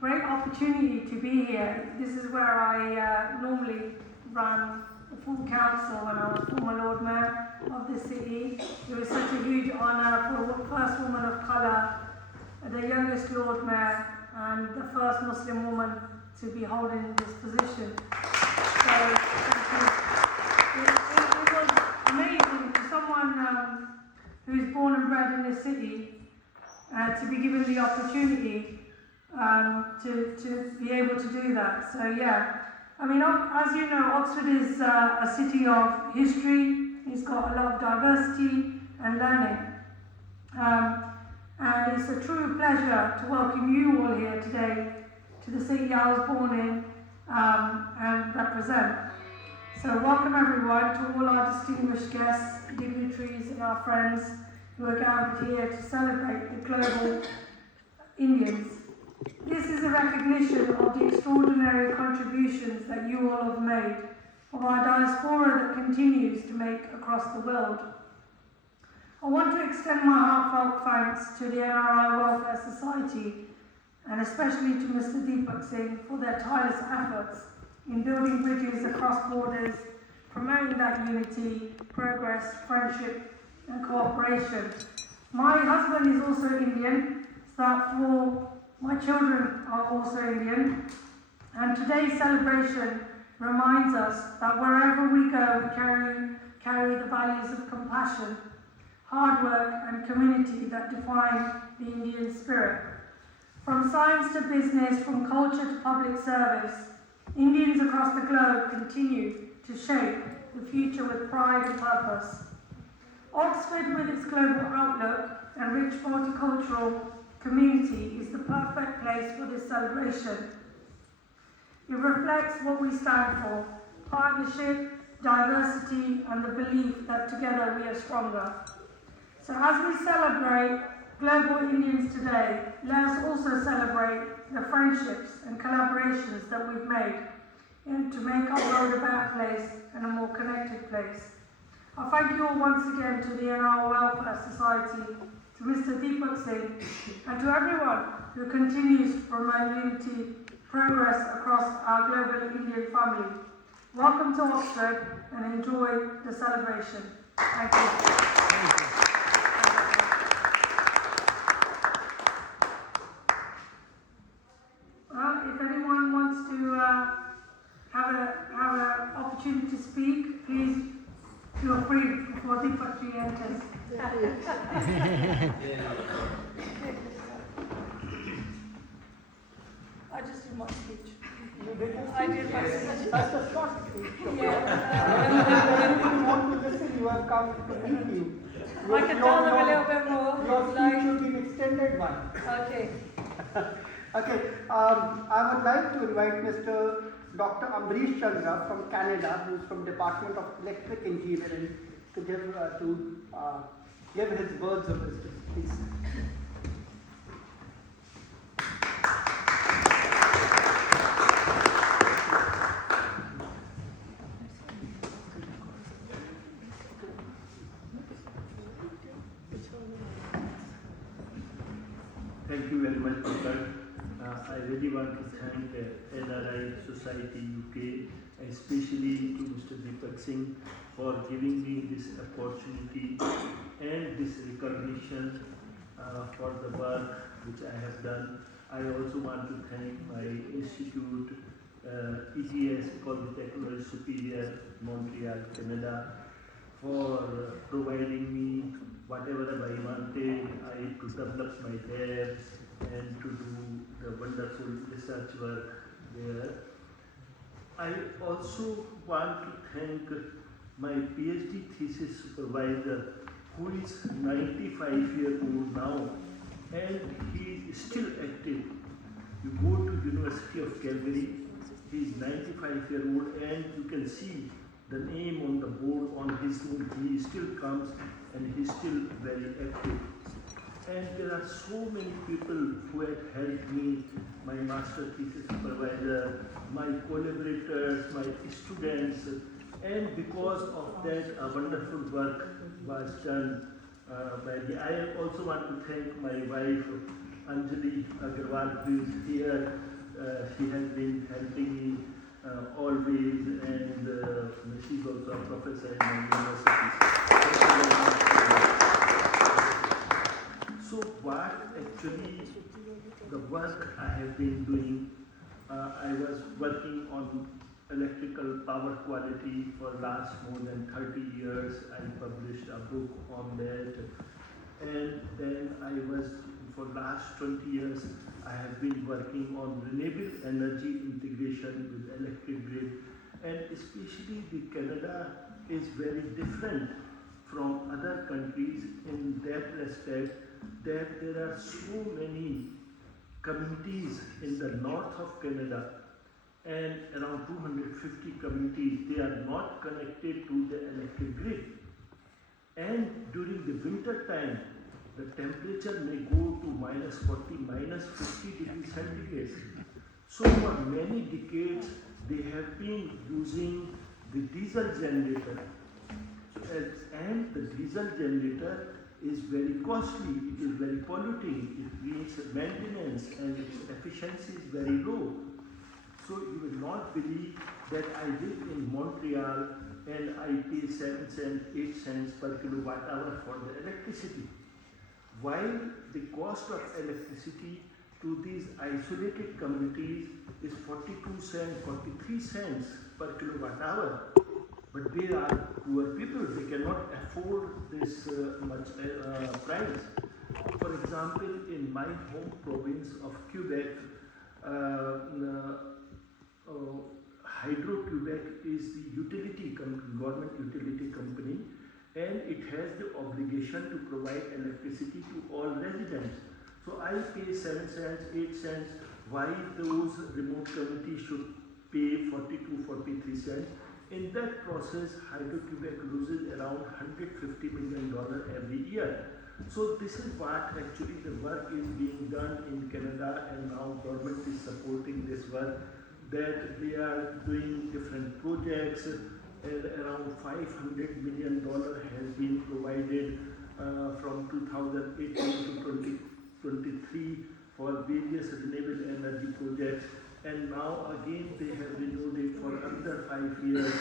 great opportunity to be here. This is where I normally run the full council when I was former Lord Mayor of the city. It was such a huge honour for the first woman of colour, the youngest Lord Mayor, and the first Muslim woman to be holding this position. So it was amazing for someone who's born and bred in this city to be given the opportunity to be able to do that. So yeah, I mean, as you know, Oxford is a city of history. It's got a lot of diversity and learning. And it's a true pleasure to welcome you all here today to the city I was born in and represent. So welcome everyone to all our distinguished guests, dignitaries and our friends who are gathered here to celebrate the global Indians. This is a recognition of the extraordinary contributions that you all have made, of our diaspora that continues to make across the world. I want to extend my heartfelt thanks to the NRI Welfare Society and especially to Mr. Deepak Singh for their tireless efforts in building bridges across borders, promoting that unity, progress, friendship and cooperation. My husband is also Indian, so therefore my children are also Indian, and today's celebration reminds us that wherever we go, we carry the values of compassion, hard work and community that define the Indian spirit. From science to business, from culture to public service, Indians across the globe continue to shape the future with pride and purpose. Oxford, with its global outlook and rich multicultural community, is the perfect place for this celebration. It reflects what we stand for: partnership, diversity, and the belief that together we are stronger. So as we celebrate Global Indians Today, let us also celebrate the friendships and collaborations that we've made to make our world a better place and a more connected place. I thank you all once again to the NR Welfare Society, to Mr. Deepak Singh, and to everyone who continues to promote unity, progress across our global Indian family. Welcome to Oxford and enjoy the celebration. Thank you. Well, if anyone wants to have an opportunity to speak, please feel free before Deepak enters. I just did my speech. You did your I speech? did my speech. That's a short speech. Yeah. If you want to listen, you have come to meet you. I can tell them a little bit more. Your if speech like. should be an extended one. Okay. Okay, I would like to invite Mr. Dr. Ambrish Chandra from Canada, who is from Department of Electric Engineering, to give his words of wisdom. Please. Thank you very much, Pankaj. I really want to thank NRI Society UK, especially to Mr. Deepak Singh, for giving me this opportunity and this recognition for the work which I have done. I also want to thank my institute, ETS, Ecole de Technologie Supérieure, Montreal, Canada, for providing me whatever I wanted, to develop my labs and to do the wonderful research work there. I also want to thank my PhD thesis supervisor, who is 95-year-old now, and he is still active. You go to University of Calgary, he is 95-year-old, and you can see the name on the board on his room. He still comes and he's still very active. And there are so many people who have helped me, my master thesis supervisor, my collaborators, my students, and because of that a wonderful work was done by me. I also want to thank my wife Anjali Agarwal, who is here. She has been helping me always, and she's also a professor in my university. So what actually the work I have been doing, I was working on electrical power quality for last more than 30 years. I published a book on that, and then I was, for last 20 years, I have been working on renewable energy integration with electric grid, and especially the Canada is very different from other countries in that respect, that there are so many communities in the north of Canada and around 250 communities, they are not connected to the electric grid. And during the winter time, the temperature may go to -40, -50 degrees centigrade. So for many decades, they have been using the diesel generator. And the diesel generator is very costly, it is very polluting, it needs maintenance, and its efficiency is very low. So you will not believe that I live in Montreal, and I pay 7 cents, 8 cents per kilowatt hour for the electricity. While the cost of electricity to these isolated communities is 42 cents, 43 cents per kilowatt hour. But they are poor people, they cannot afford this much price. For example, in my home province of Quebec, Hydro-Quebec is the government utility company, and it has the obligation to provide electricity to all residents. So I pay 7 cents, 8 cents, why those remote communities should pay 42, 43 cents. In that process, Hydro-Quebec loses around $150 million every year. So this is what actually the work is being done in Canada, and now government is supporting this work, that they are doing different projects, and around $500 million has been provided from 2018 to 2023 for various renewable energy projects, and now again they have renewed it for another 5 years.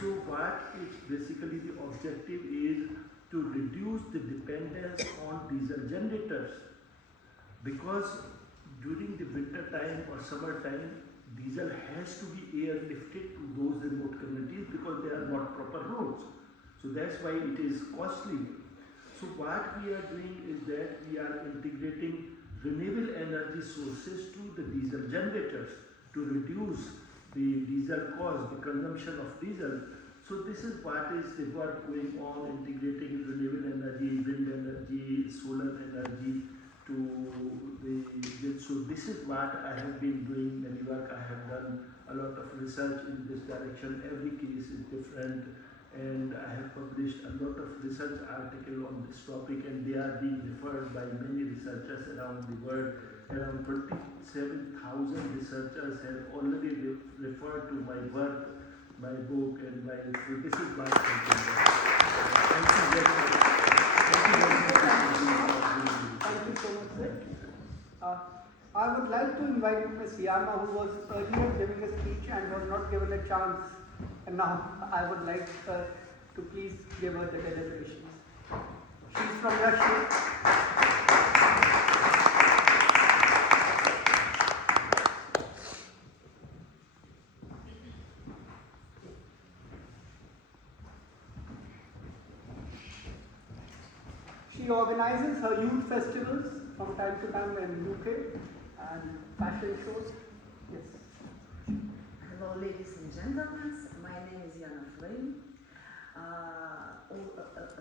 So what is basically the objective is to reduce the dependence on diesel generators, because during the winter time or summer time, diesel has to be airlifted to those remote communities because they are not proper roads. So that's why it is costly. So what we are doing is that we are integrating renewable energy sources to the diesel generators to reduce the diesel cost, the consumption of diesel. So this is what is the work going on, integrating renewable energy, wind energy, solar energy to the grid. So this is what I have been doing, many work. I have done a lot of research in this direction. Every case is different, and I have published a lot of research articles on this topic, and they are being referred by many researchers around the world. Around 27,000 researchers have already referred to my work, my book, and my, so this is my thinking. Thank you very much. Thank you so much, sir. I would like to invite Ms. Yama, who was earlier giving a speech and was not given a chance, and now I would like her to please give her the deliberations. She's from Russia. She organizes her youth festivals from time to time in UK and fashion shows. Yes. Hello, ladies and gentlemen. My name is Yana Flame.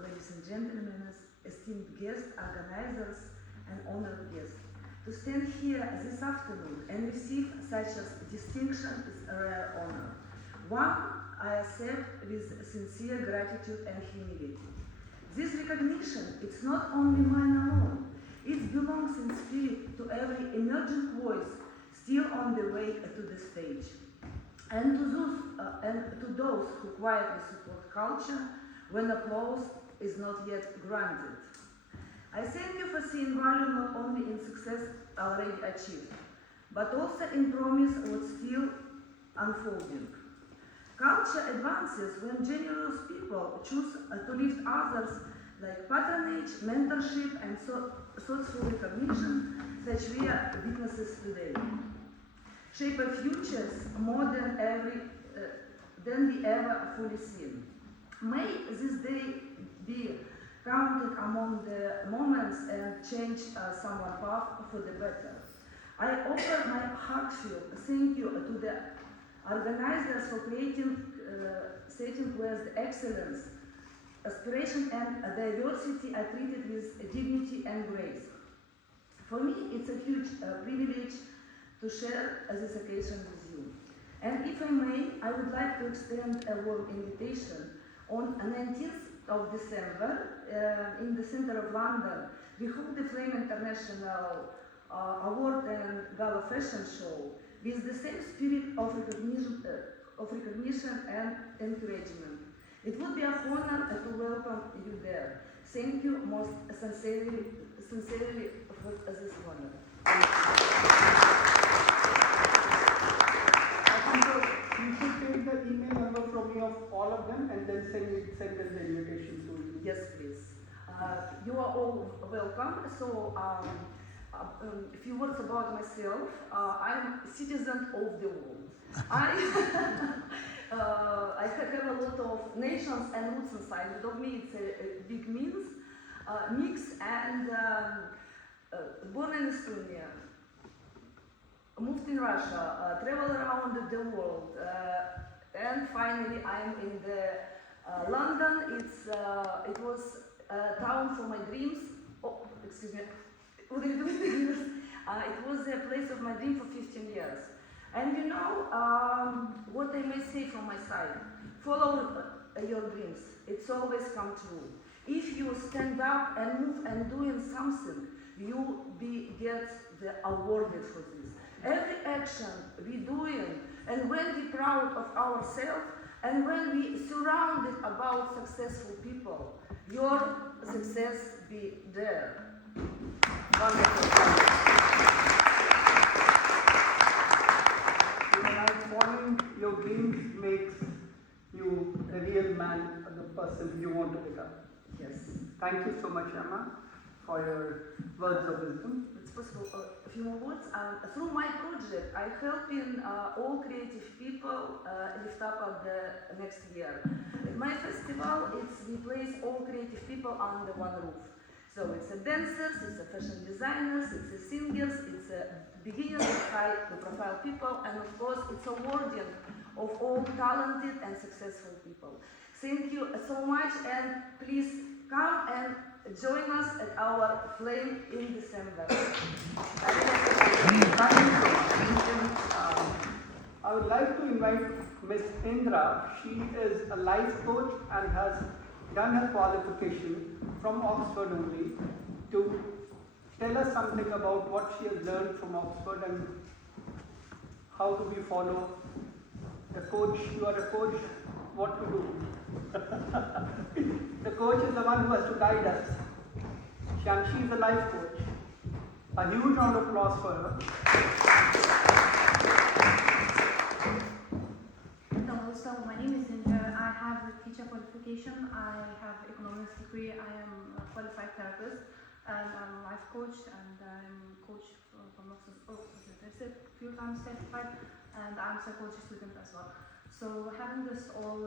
Ladies and gentlemen, esteemed guests, organizers, and honored guests. To stand here this afternoon and receive such a distinction is a rare honor. One I accept with sincere gratitude and humility. This recognition, it's not only mine alone. It belongs in spirit to every emerging voice still on the way to the stage. And to those who quietly support culture when applause is not yet granted. I thank you for seeing value not only in success already achieved, but also in promise what's still unfolding. Culture advances when generous people choose to lift others, like patronage, mentorship, and thoughtful recognition, such we are witnesses today. Shape a futures more than we ever fully seen. May this day be counted among the moments and change someone's path for the better. I offer my heartfelt thank you to the organizers for creating setting where the excellence, aspiration, and diversity are treated with dignity and grace. For me, it's a huge privilege to share this occasion with you. And if I may, I would like to extend a warm invitation. On 19th of December, in the center of London, we hold the Flame International Award and Gala Fashion Show with the same spirit of recognition and encouragement. It would be an honor to welcome you there. Thank you most sincerely for this honor. I think you should take the email number from me of all of them, and welcome. So, a few words about myself. I'm a citizen of the world. I have a lot of nations and roots inside of me. It's a big mix, and born in Estonia, moved in Russia, traveled around the world, and finally I'm in the London. It was a town for my dreams. Oh, excuse me. What are you doing? It was a place of my dream for 15 years. And you know, what I may say from my side, follow your dreams. It's always come true. If you stand up and move and doing something, you get the awarded for this. Every action we doing, and when we proud of ourselves, and when we surrounded about successful people, your success be there. Wonderful. Following your dreams makes you a real man, the person you want to become. Yes. Thank you so much, Emma, for your words of wisdom. It's possible. A few more words. Through my project, I helping all creative people lift up at the next year. At my festival, we place all creative people under one roof. So it's a dancers, it's a fashion designers, it's a singers, it's a beginners, high profile people, and of course it's awarding of all talented and successful people. Thank you so much, and please come and join us at our flame in December. Thank you so much. I would like to invite Ms. Indra. She is a life coach and has done her qualification from Oxford only, to tell us something about what she has learned from Oxford and how do we follow the coach. You are a coach, what to do. The coach is the one who has to guide us. And she is a life coach. A huge round of applause for her. Hello, so my name is Indra. I have a teacher qualification. I have economics degree. I am a qualified therapist, and I'm a life coach, and I'm coach from Oxford University, a few times certified, and I'm a psychology student as well. So having this all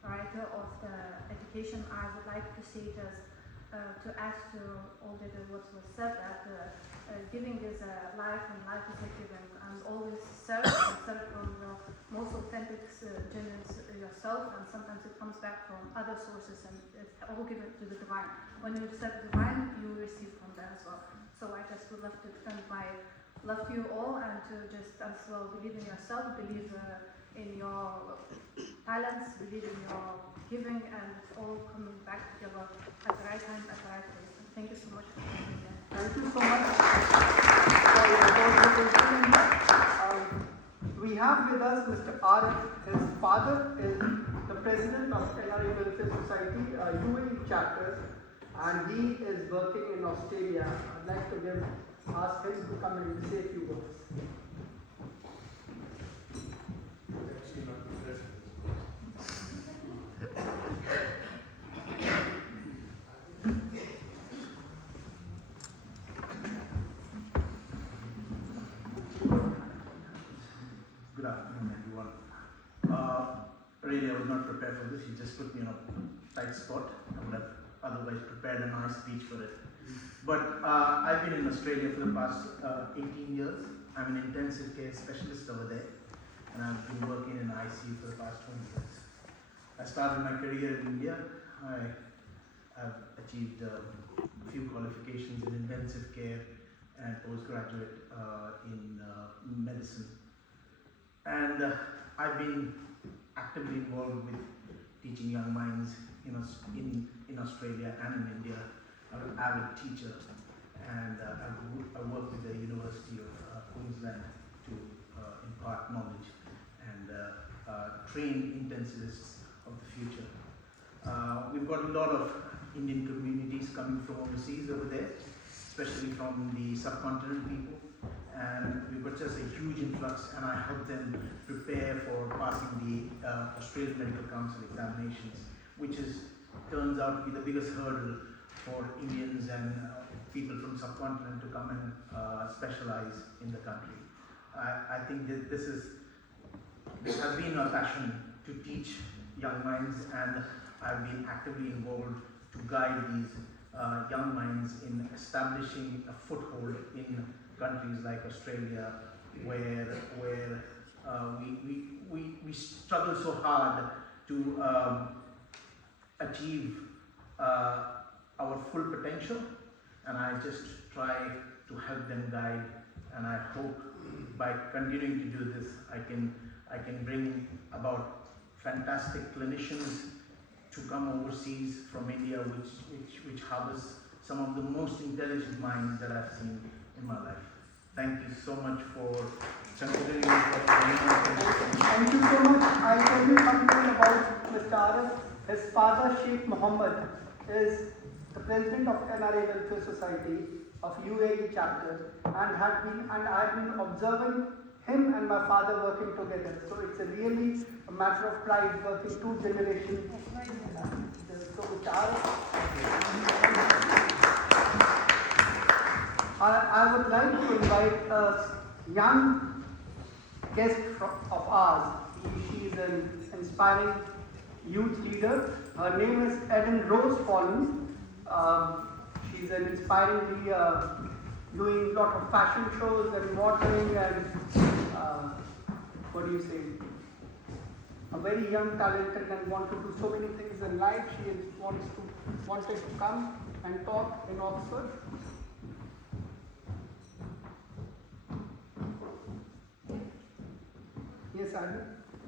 writer of the education, I would like to say just to add to all that what was said, that giving is a life, and life is a giving, and always serve from the most authentic genuine yourself, and sometimes it comes back from other sources, and it's all given to the divine. When you accept the divine, you receive from there as well. So I just would love to extend my love to you all, and to just as well believe in yourself, believe in your talents, believe in your giving, and it's all coming back together at the right time, at the right place. And thank you so much for being here. Thank you so much for your participation. We have with us Mr. Arif. His father is the president of NRA Welfare Society, UAE chapter, and he is working in Australia. I'd like to ask him to come and say a few words. Good afternoon, everyone. Really, I was not prepared for this. You just put me on a tight spot. I would have otherwise prepared a nice speech for it. But I've been in Australia for the past 18 years. I'm an intensive care specialist over there, and I've been working in ICU for the past 20 years. I started my career in India. I have achieved a few qualifications in intensive care and postgraduate in medicine. And I've been actively involved with teaching young minds in Australia and in India. I'm an avid teacher, and I work with the University of Queensland to impart knowledge and train intensivists of the future. We've got a lot of Indian communities coming from overseas over there, especially from the subcontinent people. And we've got just a huge influx, and I help them prepare for passing the Australian Medical Council examinations, which turns out to be the biggest hurdle for Indians and people from subcontinent to come and specialize in the country. I think this has been a passion to teach young minds, and I've been actively involved to guide these young minds in establishing a foothold in countries like Australia, where we struggle so hard to achieve our full potential, and I just try to help them guide, and I hope by continuing to do this I can bring about fantastic clinicians to come overseas from India, which harbors some of the most intelligent minds that I've seen in my life. Thank you so much for considering me for Thank you so much. I'll tell you something about Mr. Arif. His father, Sheikh Mohammed, is the president of NRA Welfare Society of UAE chapter, and I've been observing him and my father working together. So it's really a matter of pride working two generations. So Mr. Arif, I would like to invite a young guest of ours. She is an inspiring youth leader. Her name is Eden Rose Collins. She's an inspiringly doing a lot of fashion shows and modeling and a very young, talented, and want to do so many things in life. She wanted to come and talk in Oxford. Yes, Adi,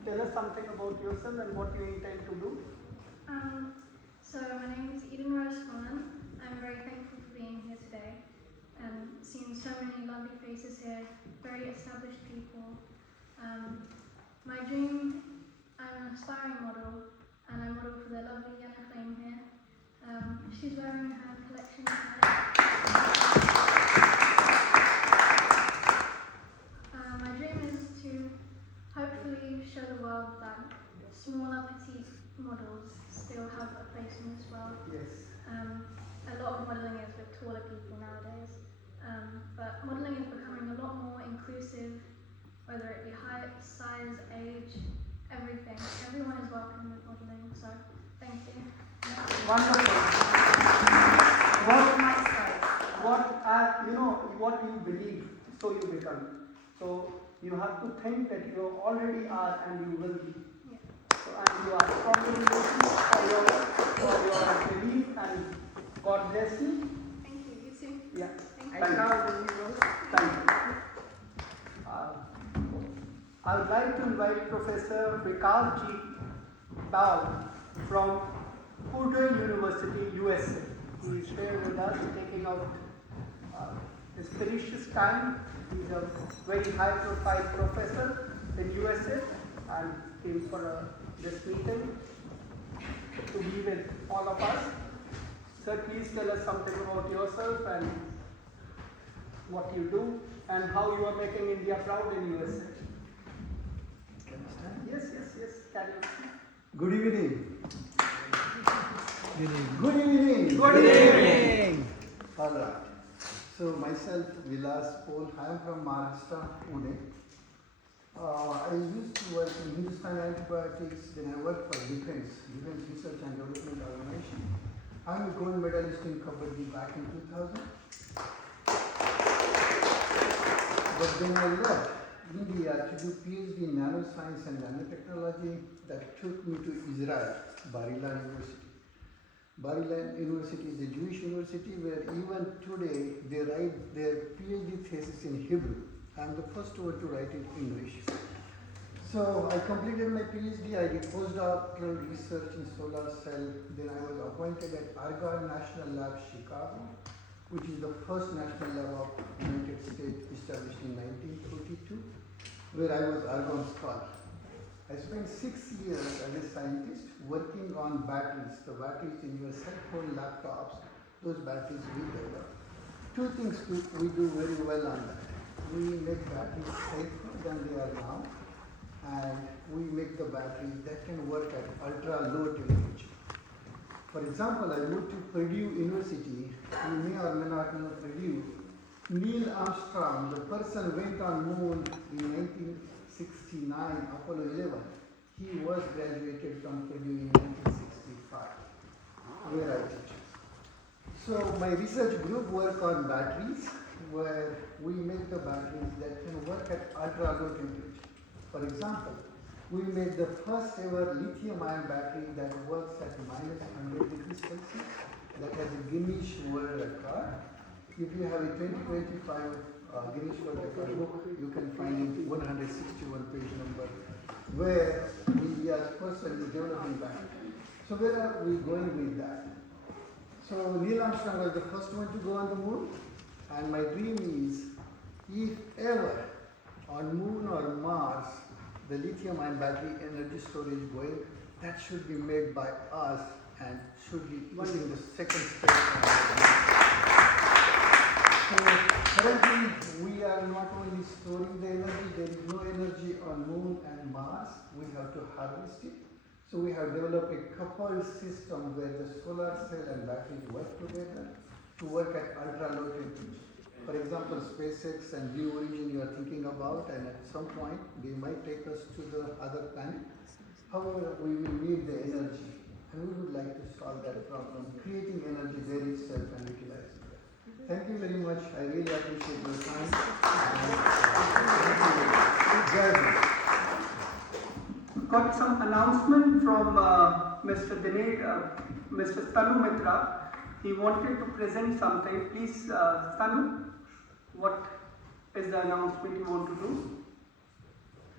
tell us something about yourself and what you intend to do. So my name is Eden Rose Collins. I'm very thankful for being here today and seeing so many lovely faces here, very established people. My dream, I'm an aspiring model, and I model for the lovely Yana Flame here. She's wearing her collection tonight. My dream is to hopefully show the world that smaller, petite models still have a place in this world. Yes. A lot of modelling is with taller people nowadays, but modelling is becoming a lot more inclusive, whether it be height, size, age, everything. Everyone is welcome with modelling, so thank you. Wonderful. What you believe, so you become. So you have to think that you already are and you will be. Yeah. So, and you are strongly looking for your belief, and God bless you. Thank you. You too. Yeah. Thank Thank you. Thank you. I would like to invite Professor Vikas G. Baul from Purdue University, USA. He is here with us, taking out his precious time. He is a very high-profile professor in USA and came for this meeting to be with all of us. Sir, please tell us something about yourself and what you do and how you are making India proud in USA. Yes, carry on. Good evening. Good evening. Good evening. All right. So myself, Vilas Paul, I am from Maharashtra, Pune. I used to work in Hindustan Antibiotics, then I worked for Defense Research and Development Organization. I am a gold medalist in Kabaddi back in 2000. But then I left India to do PhD in nanoscience and nanotechnology. That took me to Israel, Bar-Ilan University. Bar-Ilan University is a Jewish university where even today they write their PhD thesis in Hebrew. I am the first one to write in English. So I completed my PhD. I did postdoctoral research in solar cell. Then I was appointed at Argonne National Lab, Chicago, which is the first national lab of the United States established in 1942, where I was Argonne Scholar. I spent 6 years as a scientist working on batteries, the batteries in your cell phone, laptops, those batteries we develop. Two things we do very well on that. We make batteries safer than they are now, and we make the batteries that can work at ultra low temperature. For example, I moved to Purdue University. You may or may not know Purdue. Neil Armstrong, the person who went on moon in 1969, Apollo 11, he was graduated from Purdue in 1965, where I teach. So my research group work on batteries, where we make the batteries that can work at ultra low temperature. For example, we made the first ever lithium-ion battery that works at -100 degrees Celsius, that has a Guinness World Record. If you have a 2025 Guinness World Record book, you can find it 161 page number, where India's person is developing battery. So where are we going with that? So Neil Armstrong was the first one to go on the moon, and my dream is, if ever on moon or Mars, the lithium-ion battery energy storage going, that should be made by us and should be using the second step. So currently we are not only storing the energy, there is no energy on moon and Mars, we have to harvest it. So we have developed a coupled system where the solar cell and batteries work together to work at ultra low temperature. For example, SpaceX and Blue Origin you are thinking about, and at some point they might take us to the other planet. However, we will need the energy, and we would like to solve that problem, creating energy there itself and utilizing it. Thank you very much. I really appreciate your time. Got some announcement from Mr. Mr. Stanu Mitra. He wanted to present something. Please, Stanu, what is the announcement you want to do?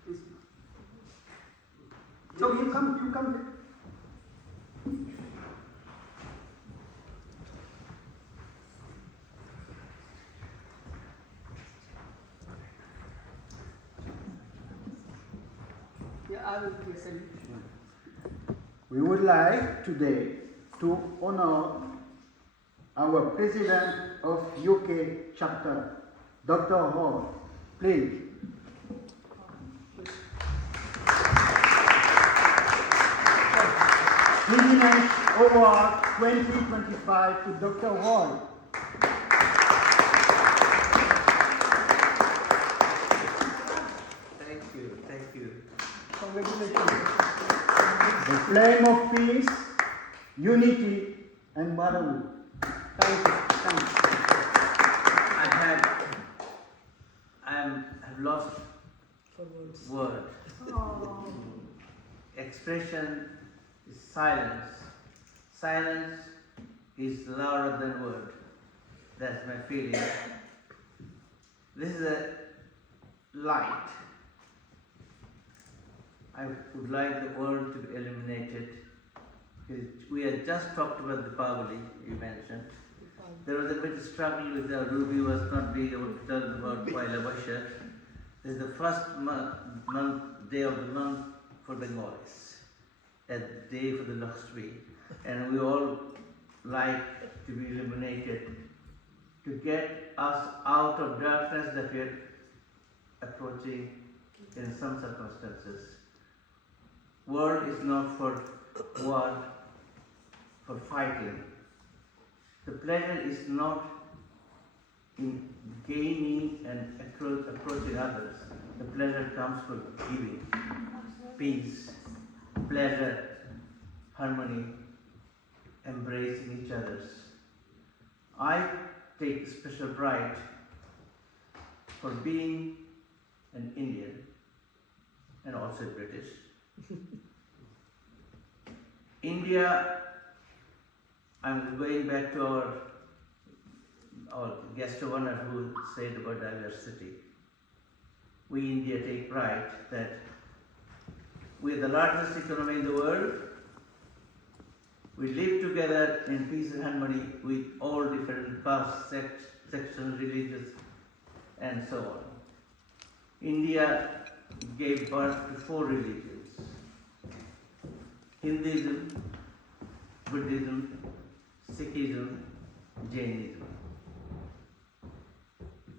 Please. So you come here. Yeah, I will present. We would like today to honor our President of UK chapter, Dr. Hall. Please. President Award 2025 to Dr. Hall. Thank you. Congratulations. The flame of peace, unity, and motherhood. Thank you. I've lost words. Expression is silence. Silence is louder than word. That's my feeling. This is a light. I would like the world to be eliminated. We had just talked about Deepavali, you mentioned. There was a bit of struggle with the Ruby was not being able to tell about Poila Boishakh. This is the first day of the month for Bengalis, a day for the Lakshmi, and we all like to be illuminated, to get us out of darkness that we are approaching in some circumstances. World is not for war, for fighting. The pleasure is not in gaining and approaching others. The pleasure comes from giving. Peace, pleasure, harmony, embracing each other's. I take special pride for being an Indian and also British. India, I'm going back to our guest of honor who said about diversity. We India take pride that we are the largest economy in the world. We live together in peace and harmony with all different castes, sections, religions, and so on. India gave birth to 4 religions: Hinduism, Buddhism, Sikhism, Jainism.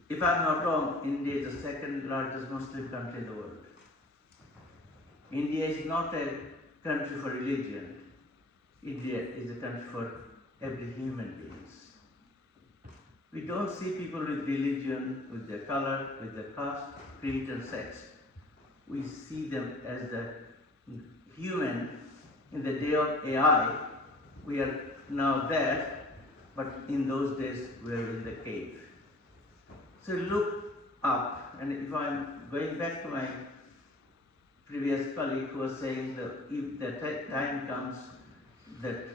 If I'm not wrong, India is the second largest Muslim country in the world. India is not a country for religion. India is a country for every human being. We don't see people with religion, with their color, with their caste, creed and sex. We see them as the human. In the day of AI, we are now there, but in those days we were in the cave. So look up, and if I'm going back to my previous colleague who was saying that if the time comes that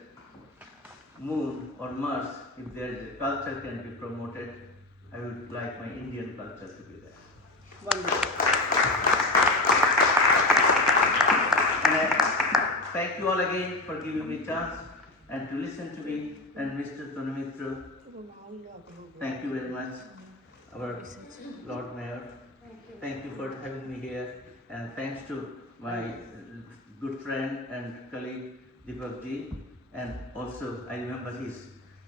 Moon or Mars, if there is a culture can be promoted, I would like my Indian culture to be there. Wonderful. And I thank you all again for giving me a chance and to listen to me. And Mr. Tanu Mitra, thank you very much, our Lord Mayor. Thank you for having me here, and thanks to my good friend and colleague Deepak Ji. And also, I remember his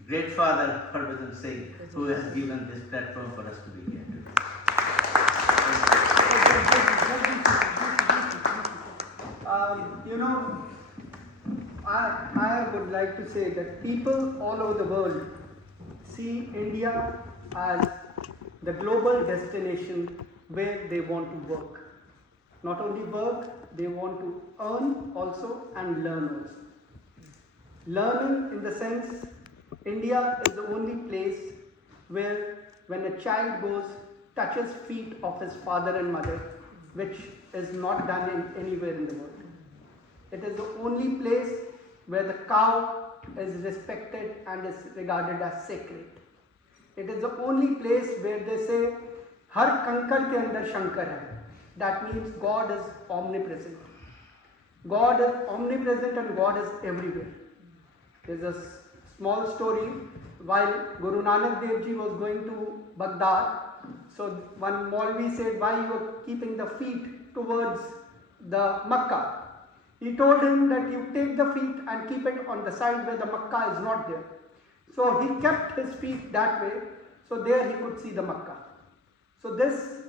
great father, Harbhajan Singh, who has given this platform for us to be here today. I would like to say that people all over the world see India as the global destination where they want to work. Not only work, they want to earn also and learn also. Learning in the sense, India is the only place where when a child goes, touches feet of his father and mother, which is not done anywhere in the world. It is the only place where the cow is respected and is regarded as sacred. It is the only place where they say, Har kankar ke andar Shankar hai. That means God is omnipresent. God is omnipresent and God is everywhere. There's a small story. While Guru Nanak Dev Ji was going to Baghdad, so one Maulvi said, why you are keeping the feet towards the Makkah? He told him that you take the feet and keep it on the side where the Makkah is not there. So he kept his feet that way, so there he could see the Makkah. So this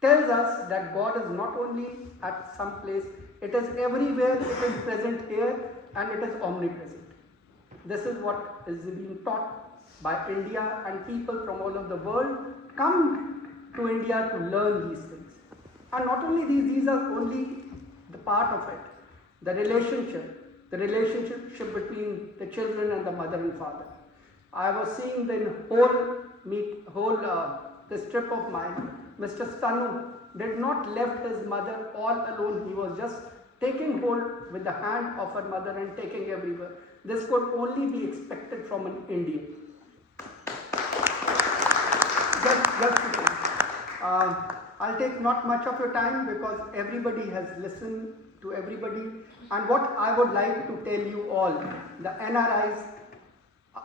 tells us that God is not only at some place, it is everywhere, it is present here and it is omnipresent. This is what is being taught by India, and people from all over the world come to India to learn these things. And not only these are only the part of it. The relationship between the children and the mother and father. I was seeing the whole this trip of mine. Mr. Stanu did not left his mother all alone. He was just taking hold with the hand of her mother and taking everywhere. This could only be expected from an Indian. I'll take not much of your time because everybody has listened to everybody. And what I would like to tell you all, the NRIs,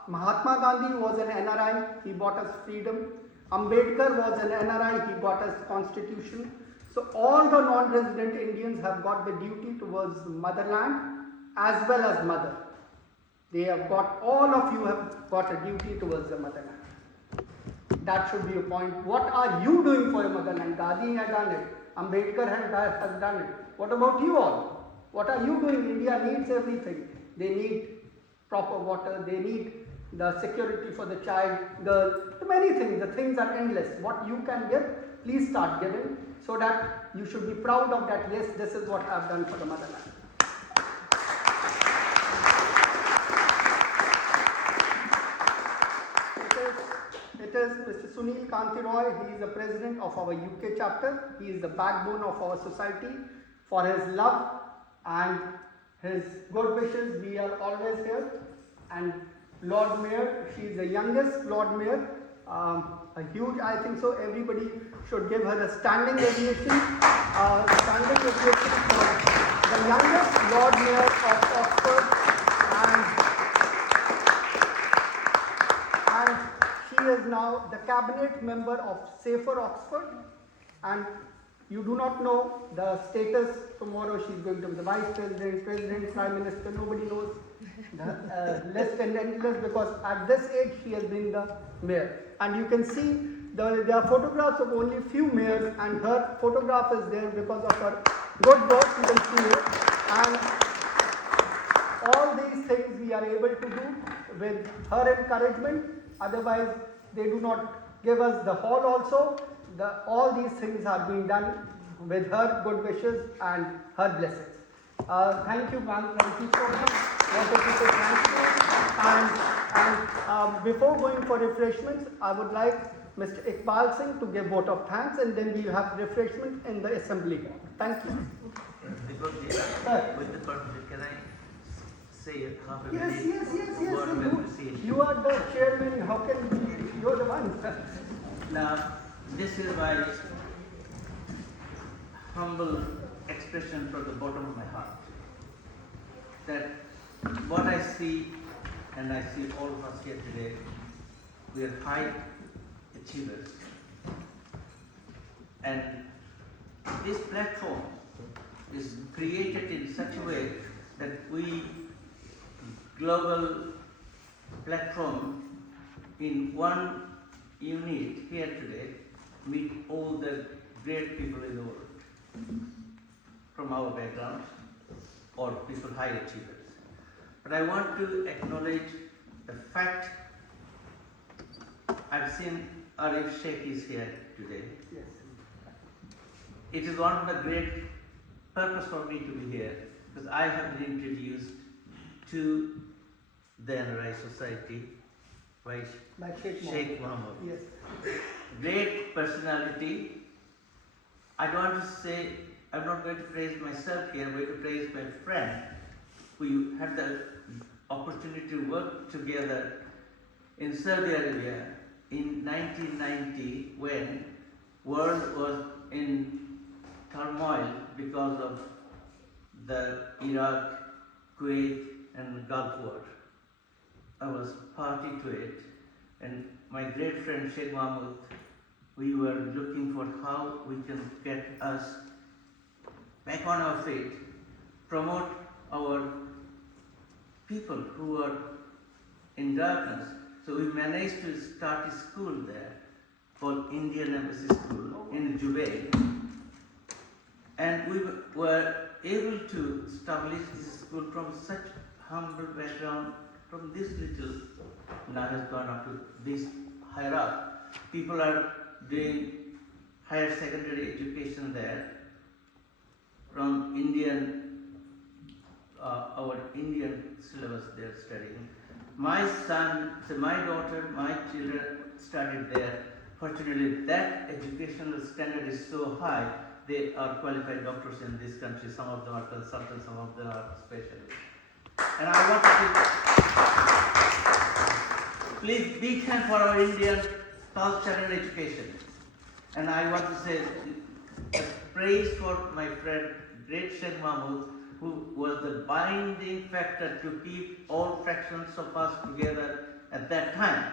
Mahatma Gandhi was an NRI, he bought us freedom. Ambedkar was an NRI, he got us constitution. So all the non-resident Indians have got the duty towards motherland as well as mother. They have got, all of you have got a duty towards the motherland. That should be a point. What are you doing for your motherland? Gandhi has done it. Ambedkar has done it. What about you all? What are you doing? India needs everything. They need proper water. They need the security for the child, girl, many things. The things are endless. What you can give, please start giving so that you should be proud of that. Yes, this is what I have done for the motherland. It is Mr. Sunil Kanti Roy. He is the president of our UK chapter. He is the backbone of our society. For his love and his good wishes, we are always here. And Lord Mayor, she is the youngest Lord Mayor. A huge, I think so, everybody should give her a standing ovation. Standing ovation for the youngest Lord Mayor of Oxford. And she is now the cabinet member of Safer Oxford. And you do not know the status. Tomorrow she is going to be the vice president, president, prime minister. Nobody knows the list and endless, because at this age she has been the mayor. And you can see there are photographs of only few mayors, and her photograph is there because of her good work. You can see it. And all these things we are able to do with her encouragement. Otherwise, they do not give us the hall also. All these things are being done with her good wishes and her blessings. Thank you, ma'am. Thank you so much. Wanted to say thank you. And before going for refreshments, I would like Mr. Iqbal Singh to give vote of thanks, and then we'll have refreshment in the assembly hall. Thank you. With the permission, can I say half a Yes, minute? yes. Word of appreciation. You are the chairman. How can you're the one? Now, this is my humble expression from the bottom of my heart. That what I see, and I see all of us here today, we are high achievers. And this platform is created in such a way that we, global platform, in one unit here today, meet all the great people in the world from our backgrounds or people high achievers. But I want to acknowledge the fact I've seen Arif Sheikh is here today. Yes. It is one of the great purpose for me to be here because I have been introduced to the NRI Society by Sheikh Mohammed. Yes. Great personality. I don't want to say, I'm not going to praise myself here, I'm going to praise my friend who had the opportunity to work together in Saudi Arabia in 1990 when world was in turmoil because of the Iraq, Kuwait and Gulf War. I was party to it, and my great friend Sheikh Mahmoud, we were looking for how we can get us back on our feet, promote our people who are in darkness. So we managed to start a school there called Indian Embassy School in Jubail. And we were able to establish this school from such humble background, from this little, now has gone up to this higher up. People are doing higher secondary education there from our Indian syllabus they are studying. My son, so my daughter, my children studied there. Fortunately, that educational standard is so high, they are qualified doctors in this country. Some of them are consultants, some of them are specialists. And I want to please big hand for our Indian culture and education. And I want to say praise for my friend, great Sheikh Mahmoud, who was the binding factor to keep all fractions of us together at that time.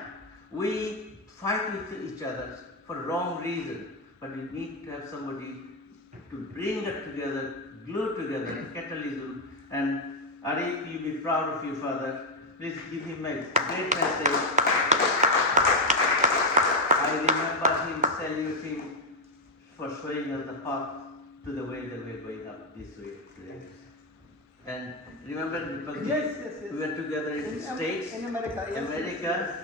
We fight with each other for wrong reason, but we need to have somebody to bring it together, glue together, catalysm. And Arif, you'll be proud of your father. Please give him a great message. I remember him saluting for showing us the path to the way that we're going up this way today. And remember, because Yes. we were together in the States, In America, yes. America,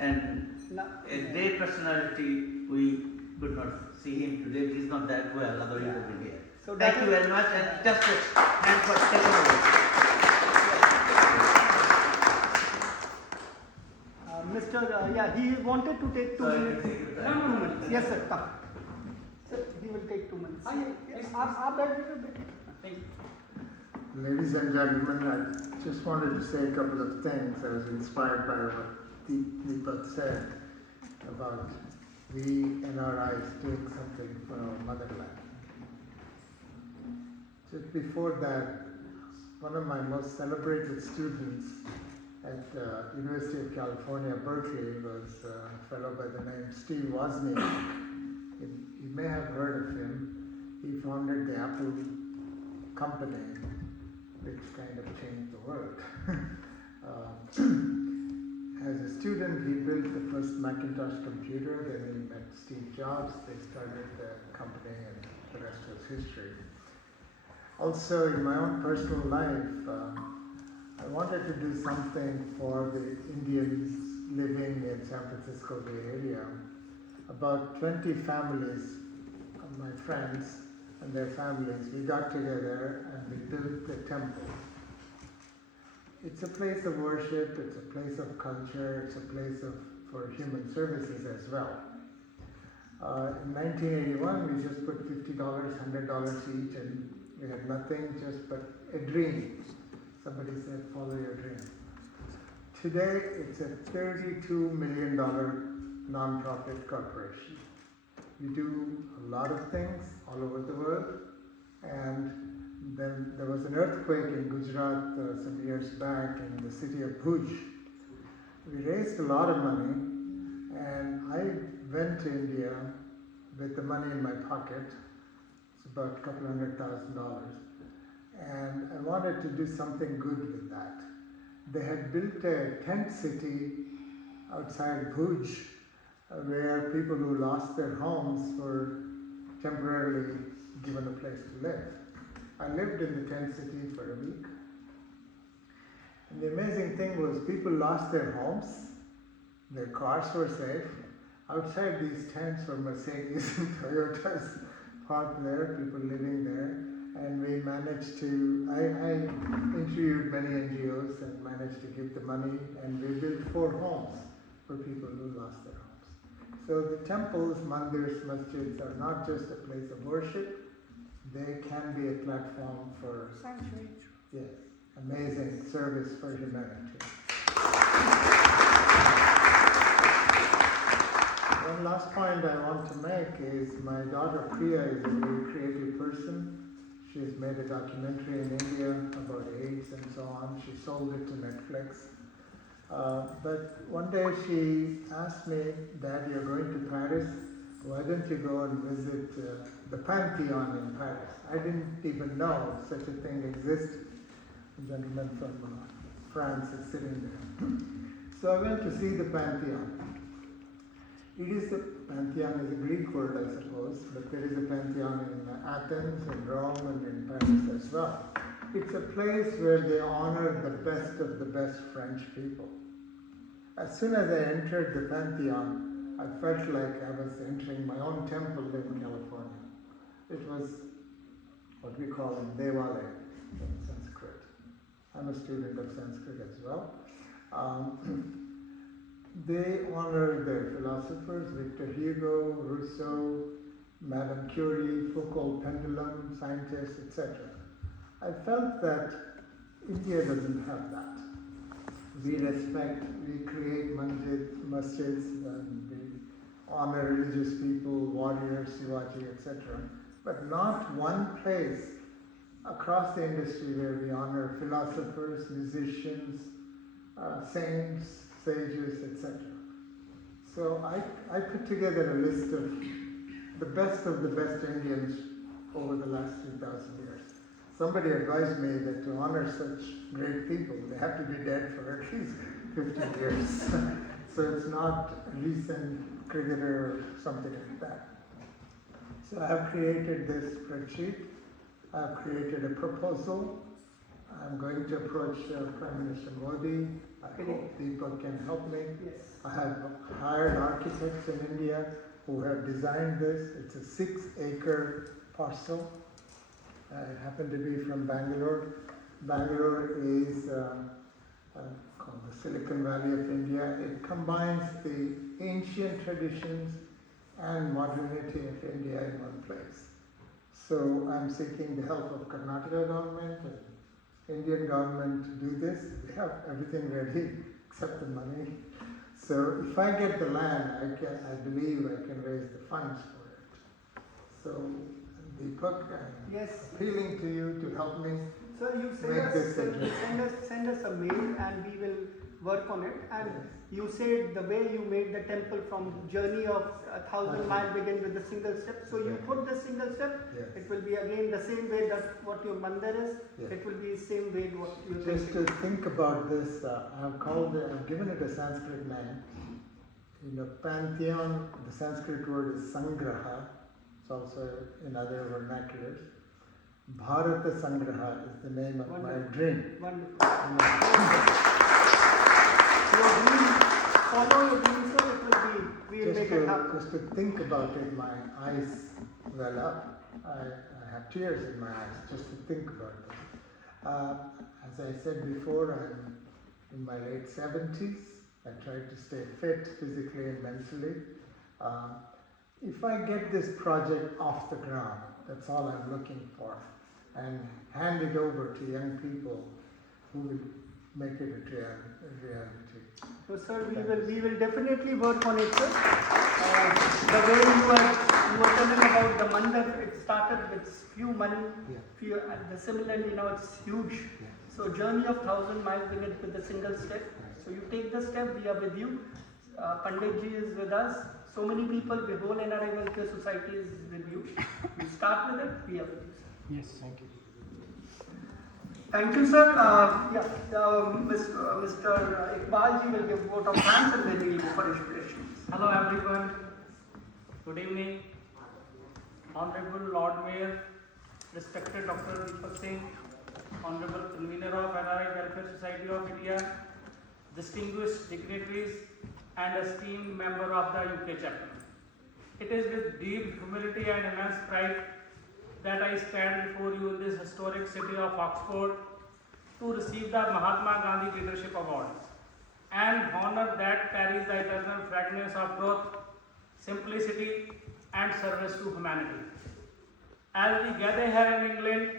and a great personality. We could not see him today. He's not that well, otherwise he would have been here. So Thank you very much, and just a hand for taking over. Mr. He wanted to take 2 minutes. take it. 2 minutes. Yes, sir. Come. Sir, he will take 2 minutes. Yes. Thank you. Ladies and gentlemen, I just wanted to say a couple of things. I was inspired by what Deepak said about we NRIs doing something for our motherland. Just before that, one of my most celebrated students at University of California, Berkeley, was a fellow by the name Steve Wozniak. You may have heard of him. He founded the Apple company, which kind of changed the world. As a student, he built the first Macintosh computer, then he met Steve Jobs, they started the company, and the rest was history. Also, in my own personal life, I wanted to do something for the Indians living in San Francisco Bay Area. About 20 families of my friends and their families, we got together and we built the temple. It's a place of worship, it's a place of culture, it's a place for human services as well. In 1981, we just put $50, $100 each, and we had nothing just but a dream. Somebody said, follow your dream. Today, it's a $32 million non-profit corporation. We do a lot of things all over the world, and then there was an earthquake in Gujarat some years back in the city of Bhuj. We raised a lot of money, and I went to India with the money in my pocket. It's about a couple $100,000. And I wanted to do something good with that. They had built a tent city outside Bhuj where people who lost their homes were temporarily given a place to live. I lived in the tent city for a week. And the amazing thing was people lost their homes, their cars were safe. Outside these tents were Mercedes and Toyotas parked there, people living there. And we managed to, I interviewed many NGOs and managed to give the money, and we built 4 homes for people who lost their homes. So the temples, mandirs, masjids are not just a place of worship, they can be a platform for Sanctuary. Yes, amazing service for humanity. One last point I want to make is my daughter Priya is a very creative person. She's made a documentary in India about AIDS and so on. She sold it to Netflix. But one day she asked me, Dad, you're going to Paris. Why don't you go and visit the Pantheon in Paris? I didn't even know such a thing existed. A gentleman from France is sitting there. So I went to see the Pantheon. Pantheon is a Greek word, I suppose, but there is a Pantheon in Athens, in Rome, and in Paris as well. It's a place where they honor the best of the best French people. As soon as I entered the Pantheon, I felt like I was entering my own temple in California. It was what we call in Devale in Sanskrit. I'm a student of Sanskrit as well. They honor their philosophers, Victor Hugo, Rousseau, Madame Curie, Foucault pendulum, scientists, etc. I felt that India doesn't have that. We respect, we create masjids, and we honor religious people, warriors, Shivaji, etc. But not one place across the industry where we honor philosophers, musicians, saints, sages, etc. So I put together a list of the best Indians over the last 2,000 years. Somebody advised me that to honor such great people, they have to be dead for at least 50 years. So it's not a recent cricketer or something like that. So I have created this spreadsheet. I have created a proposal. I'm going to approach Prime Minister Modi. I hope Deepak can help me. Yes. I have hired architects in India who have designed this. It's a 6-acre parcel. I happen to be from Bangalore. Bangalore is called the Silicon Valley of India. It combines the ancient traditions and modernity of India in one place. So I'm seeking the help of Karnataka government and Indian government to do this. They have everything ready except the money. So if I get the land, I believe I can raise the funds for it. So Deepak, I'm appealing to you to help me. So you send us a mail and we will work on it. And you said the way you made the temple from journey of 1,000 miles begin with the single step. So you put the single step, it will be again the same way that what your mandir is. It will be the same way what you just to think about this, I've given it a Sanskrit name. In the Pantheon, the Sanskrit word is Sangraha. It's also in other vernaculars. Bharata Sangraha is the name of my dream. Wonderful. So we follow your dream, sir. It will be, we will make it happen. Just to think about it, my eyes well up. I have tears in my eyes just to think about it. As I said before, I'm in my late 70s. I try to stay fit physically and mentally. If I get this project off the ground, that's all I'm looking for, and hand it over to young people who will make it a reality. So sir, we will definitely work on it, sir. The way you were telling about the mandir, it started with few money, and similarly now it's huge. So journey of 1,000 miles begins with a single step. So you take the step, we are with you. Pandit ji is with us. So many people, the whole NRI Welfare Society is with you. You start with it, we are with you, sir. Yes, thank you. Thank you, sir. Mr. Iqbal ji will give vote of thanks and then we will go for inspirations. Hello everyone. Good evening. Honorable Lord Mayor, respected Dr. Deepak Singh, Honorable Convener of NRI Welfare Society of India, distinguished dignitaries and esteemed member of the UK chapter. It is with deep humility and immense pride that I stand before you in this historic city of Oxford to receive the Mahatma Gandhi Leadership Award, an honor that carries the eternal fragrance of growth, simplicity and service to humanity. As we gather here in England,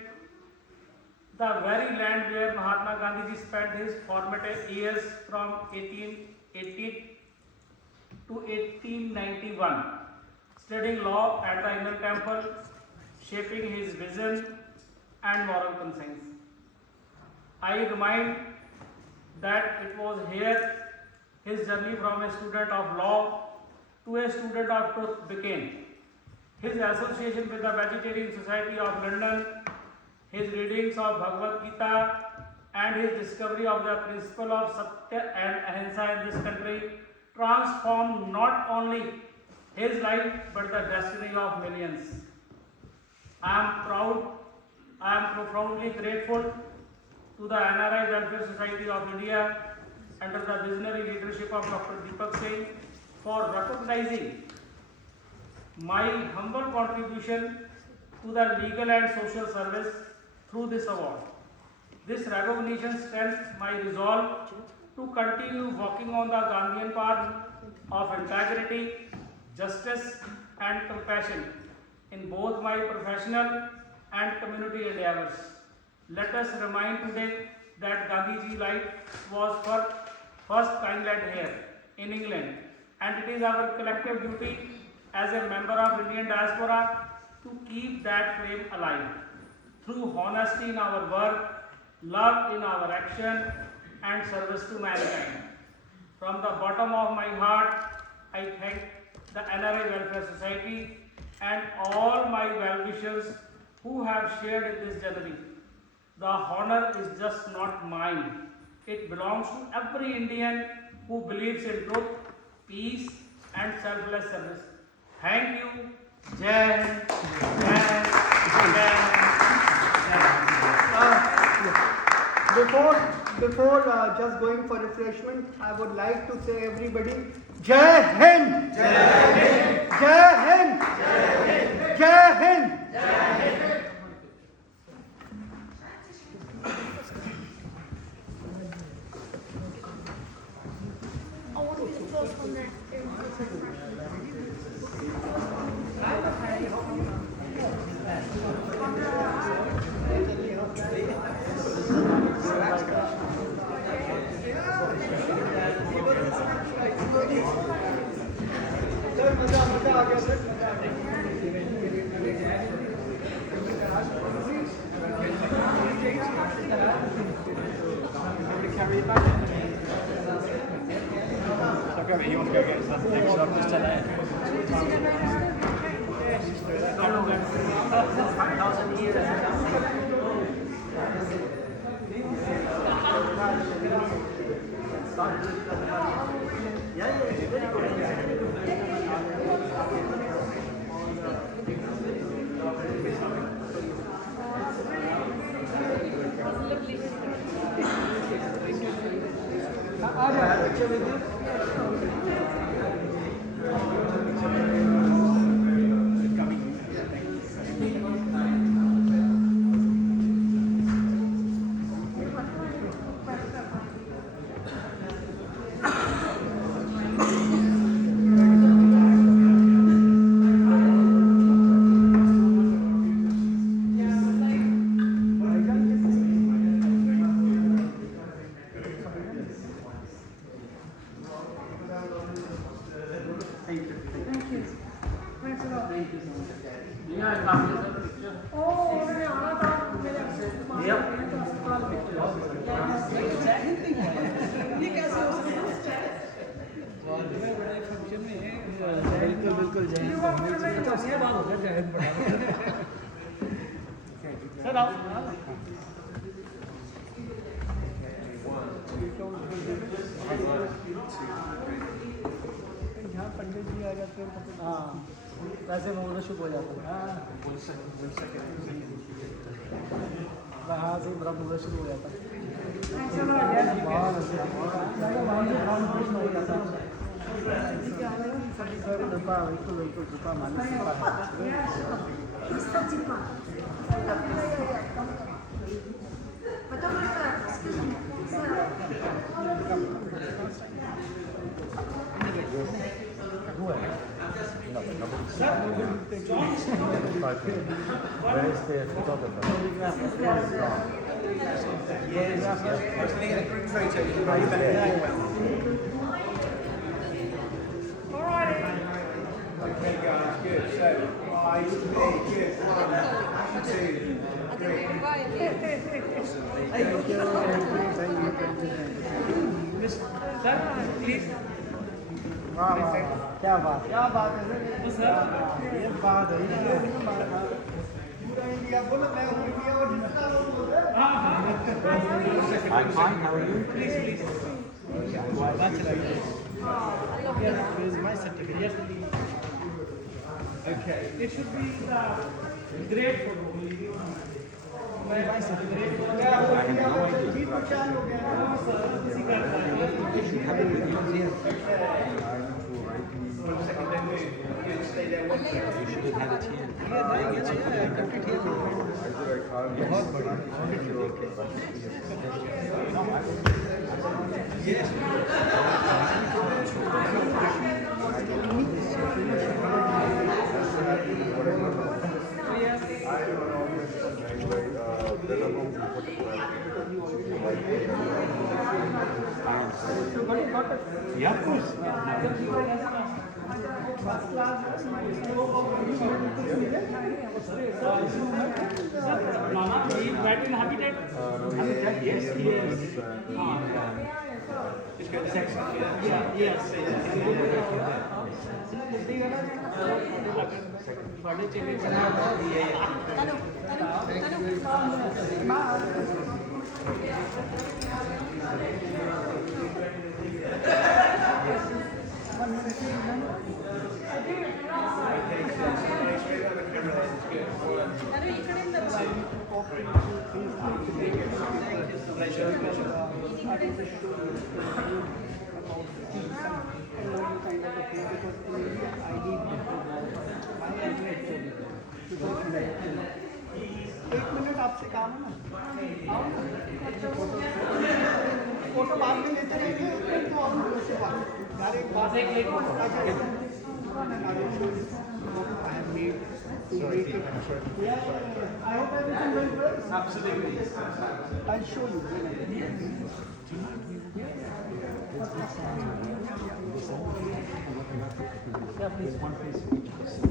the very land where Mahatma Gandhi spent his formative years from 1880 to 1891, studying law at the Inner Temple, shaping his vision and moral conscience. I remind that it was here his journey from a student of law to a student of truth began. His association with the Vegetarian Society of London, his readings of Bhagavad Gita and his discovery of the principle of Satya and Ahimsa in this country transformed not only his life but the destiny of millions. I am profoundly grateful to the NRI Welfare Society of India under the visionary leadership of Dr. Deepak Singh for recognizing my humble contribution to the legal and social service through this award. This recognition strengthens my resolve to continue walking on the Gandhian path of integrity, justice and compassion in both my professional and community endeavors. Let us remind today that Gandhiji's life was first kindled here in England, and it is our collective duty as a member of Indian diaspora to keep that flame alive through honesty in our work, love in our action and service to mankind. From the bottom of my heart, I thank the NRI Welfare Society and all my well-wishers who have shared in this journey. The honor is just not mine. It belongs to every Indian who believes in truth, peace and selfless service. Thank you. Jai Hind, Jai Hind, Jai Hind. Before just going for refreshment, I would like to say everybody, Jai Hind! Jai Hind! Jai Hind! Jai Hind! Jai Hind! Jai Hind! I want to be the first one there. You want to go get some next up just today? 1,000 years. picture with you? Thank you. Thank you. Thanks a lot. Yeah, come with the picture. Oh, मैंने आना था मेरे अस्पताल में बिल्कुल बिल्कुल जय उसके बाद होगा जय सर आओ यहाँ पंडित जी आ जाते हैं हाँ वैसे बोलना शुरू हो जाता है हाँ से बड़ा बोलना शुरू हो जाता है बिल्कुल बिल्कुल कृपा मालिक Where is the photographer? Okay, guys, good. So, I, good. 1, 2, 3. Sir please वाह वाह क्या बात है सर ये बात है पूरा इंडिया बोलो मैं हूँ इंडिया और जितना लोग बोल रहे हैं I'm fine, how are you? please Here's my certificate. Yes. okay it should be the great photo My certificate. क्या हो गया जी तो क्या हो गया किसी का You should have had it here. Yeah, of course. Mama, he is right in habitat? Yes, he is. Yeah, yes. एक मिनट आपसे काम है ना फोटो बाद में लेते रहेंगे तो हम उससे बात डायरेक्ट बात I have made to make it. Yeah, I hope everything went well. Absolutely. I'll show you. Yeah, please, one piece.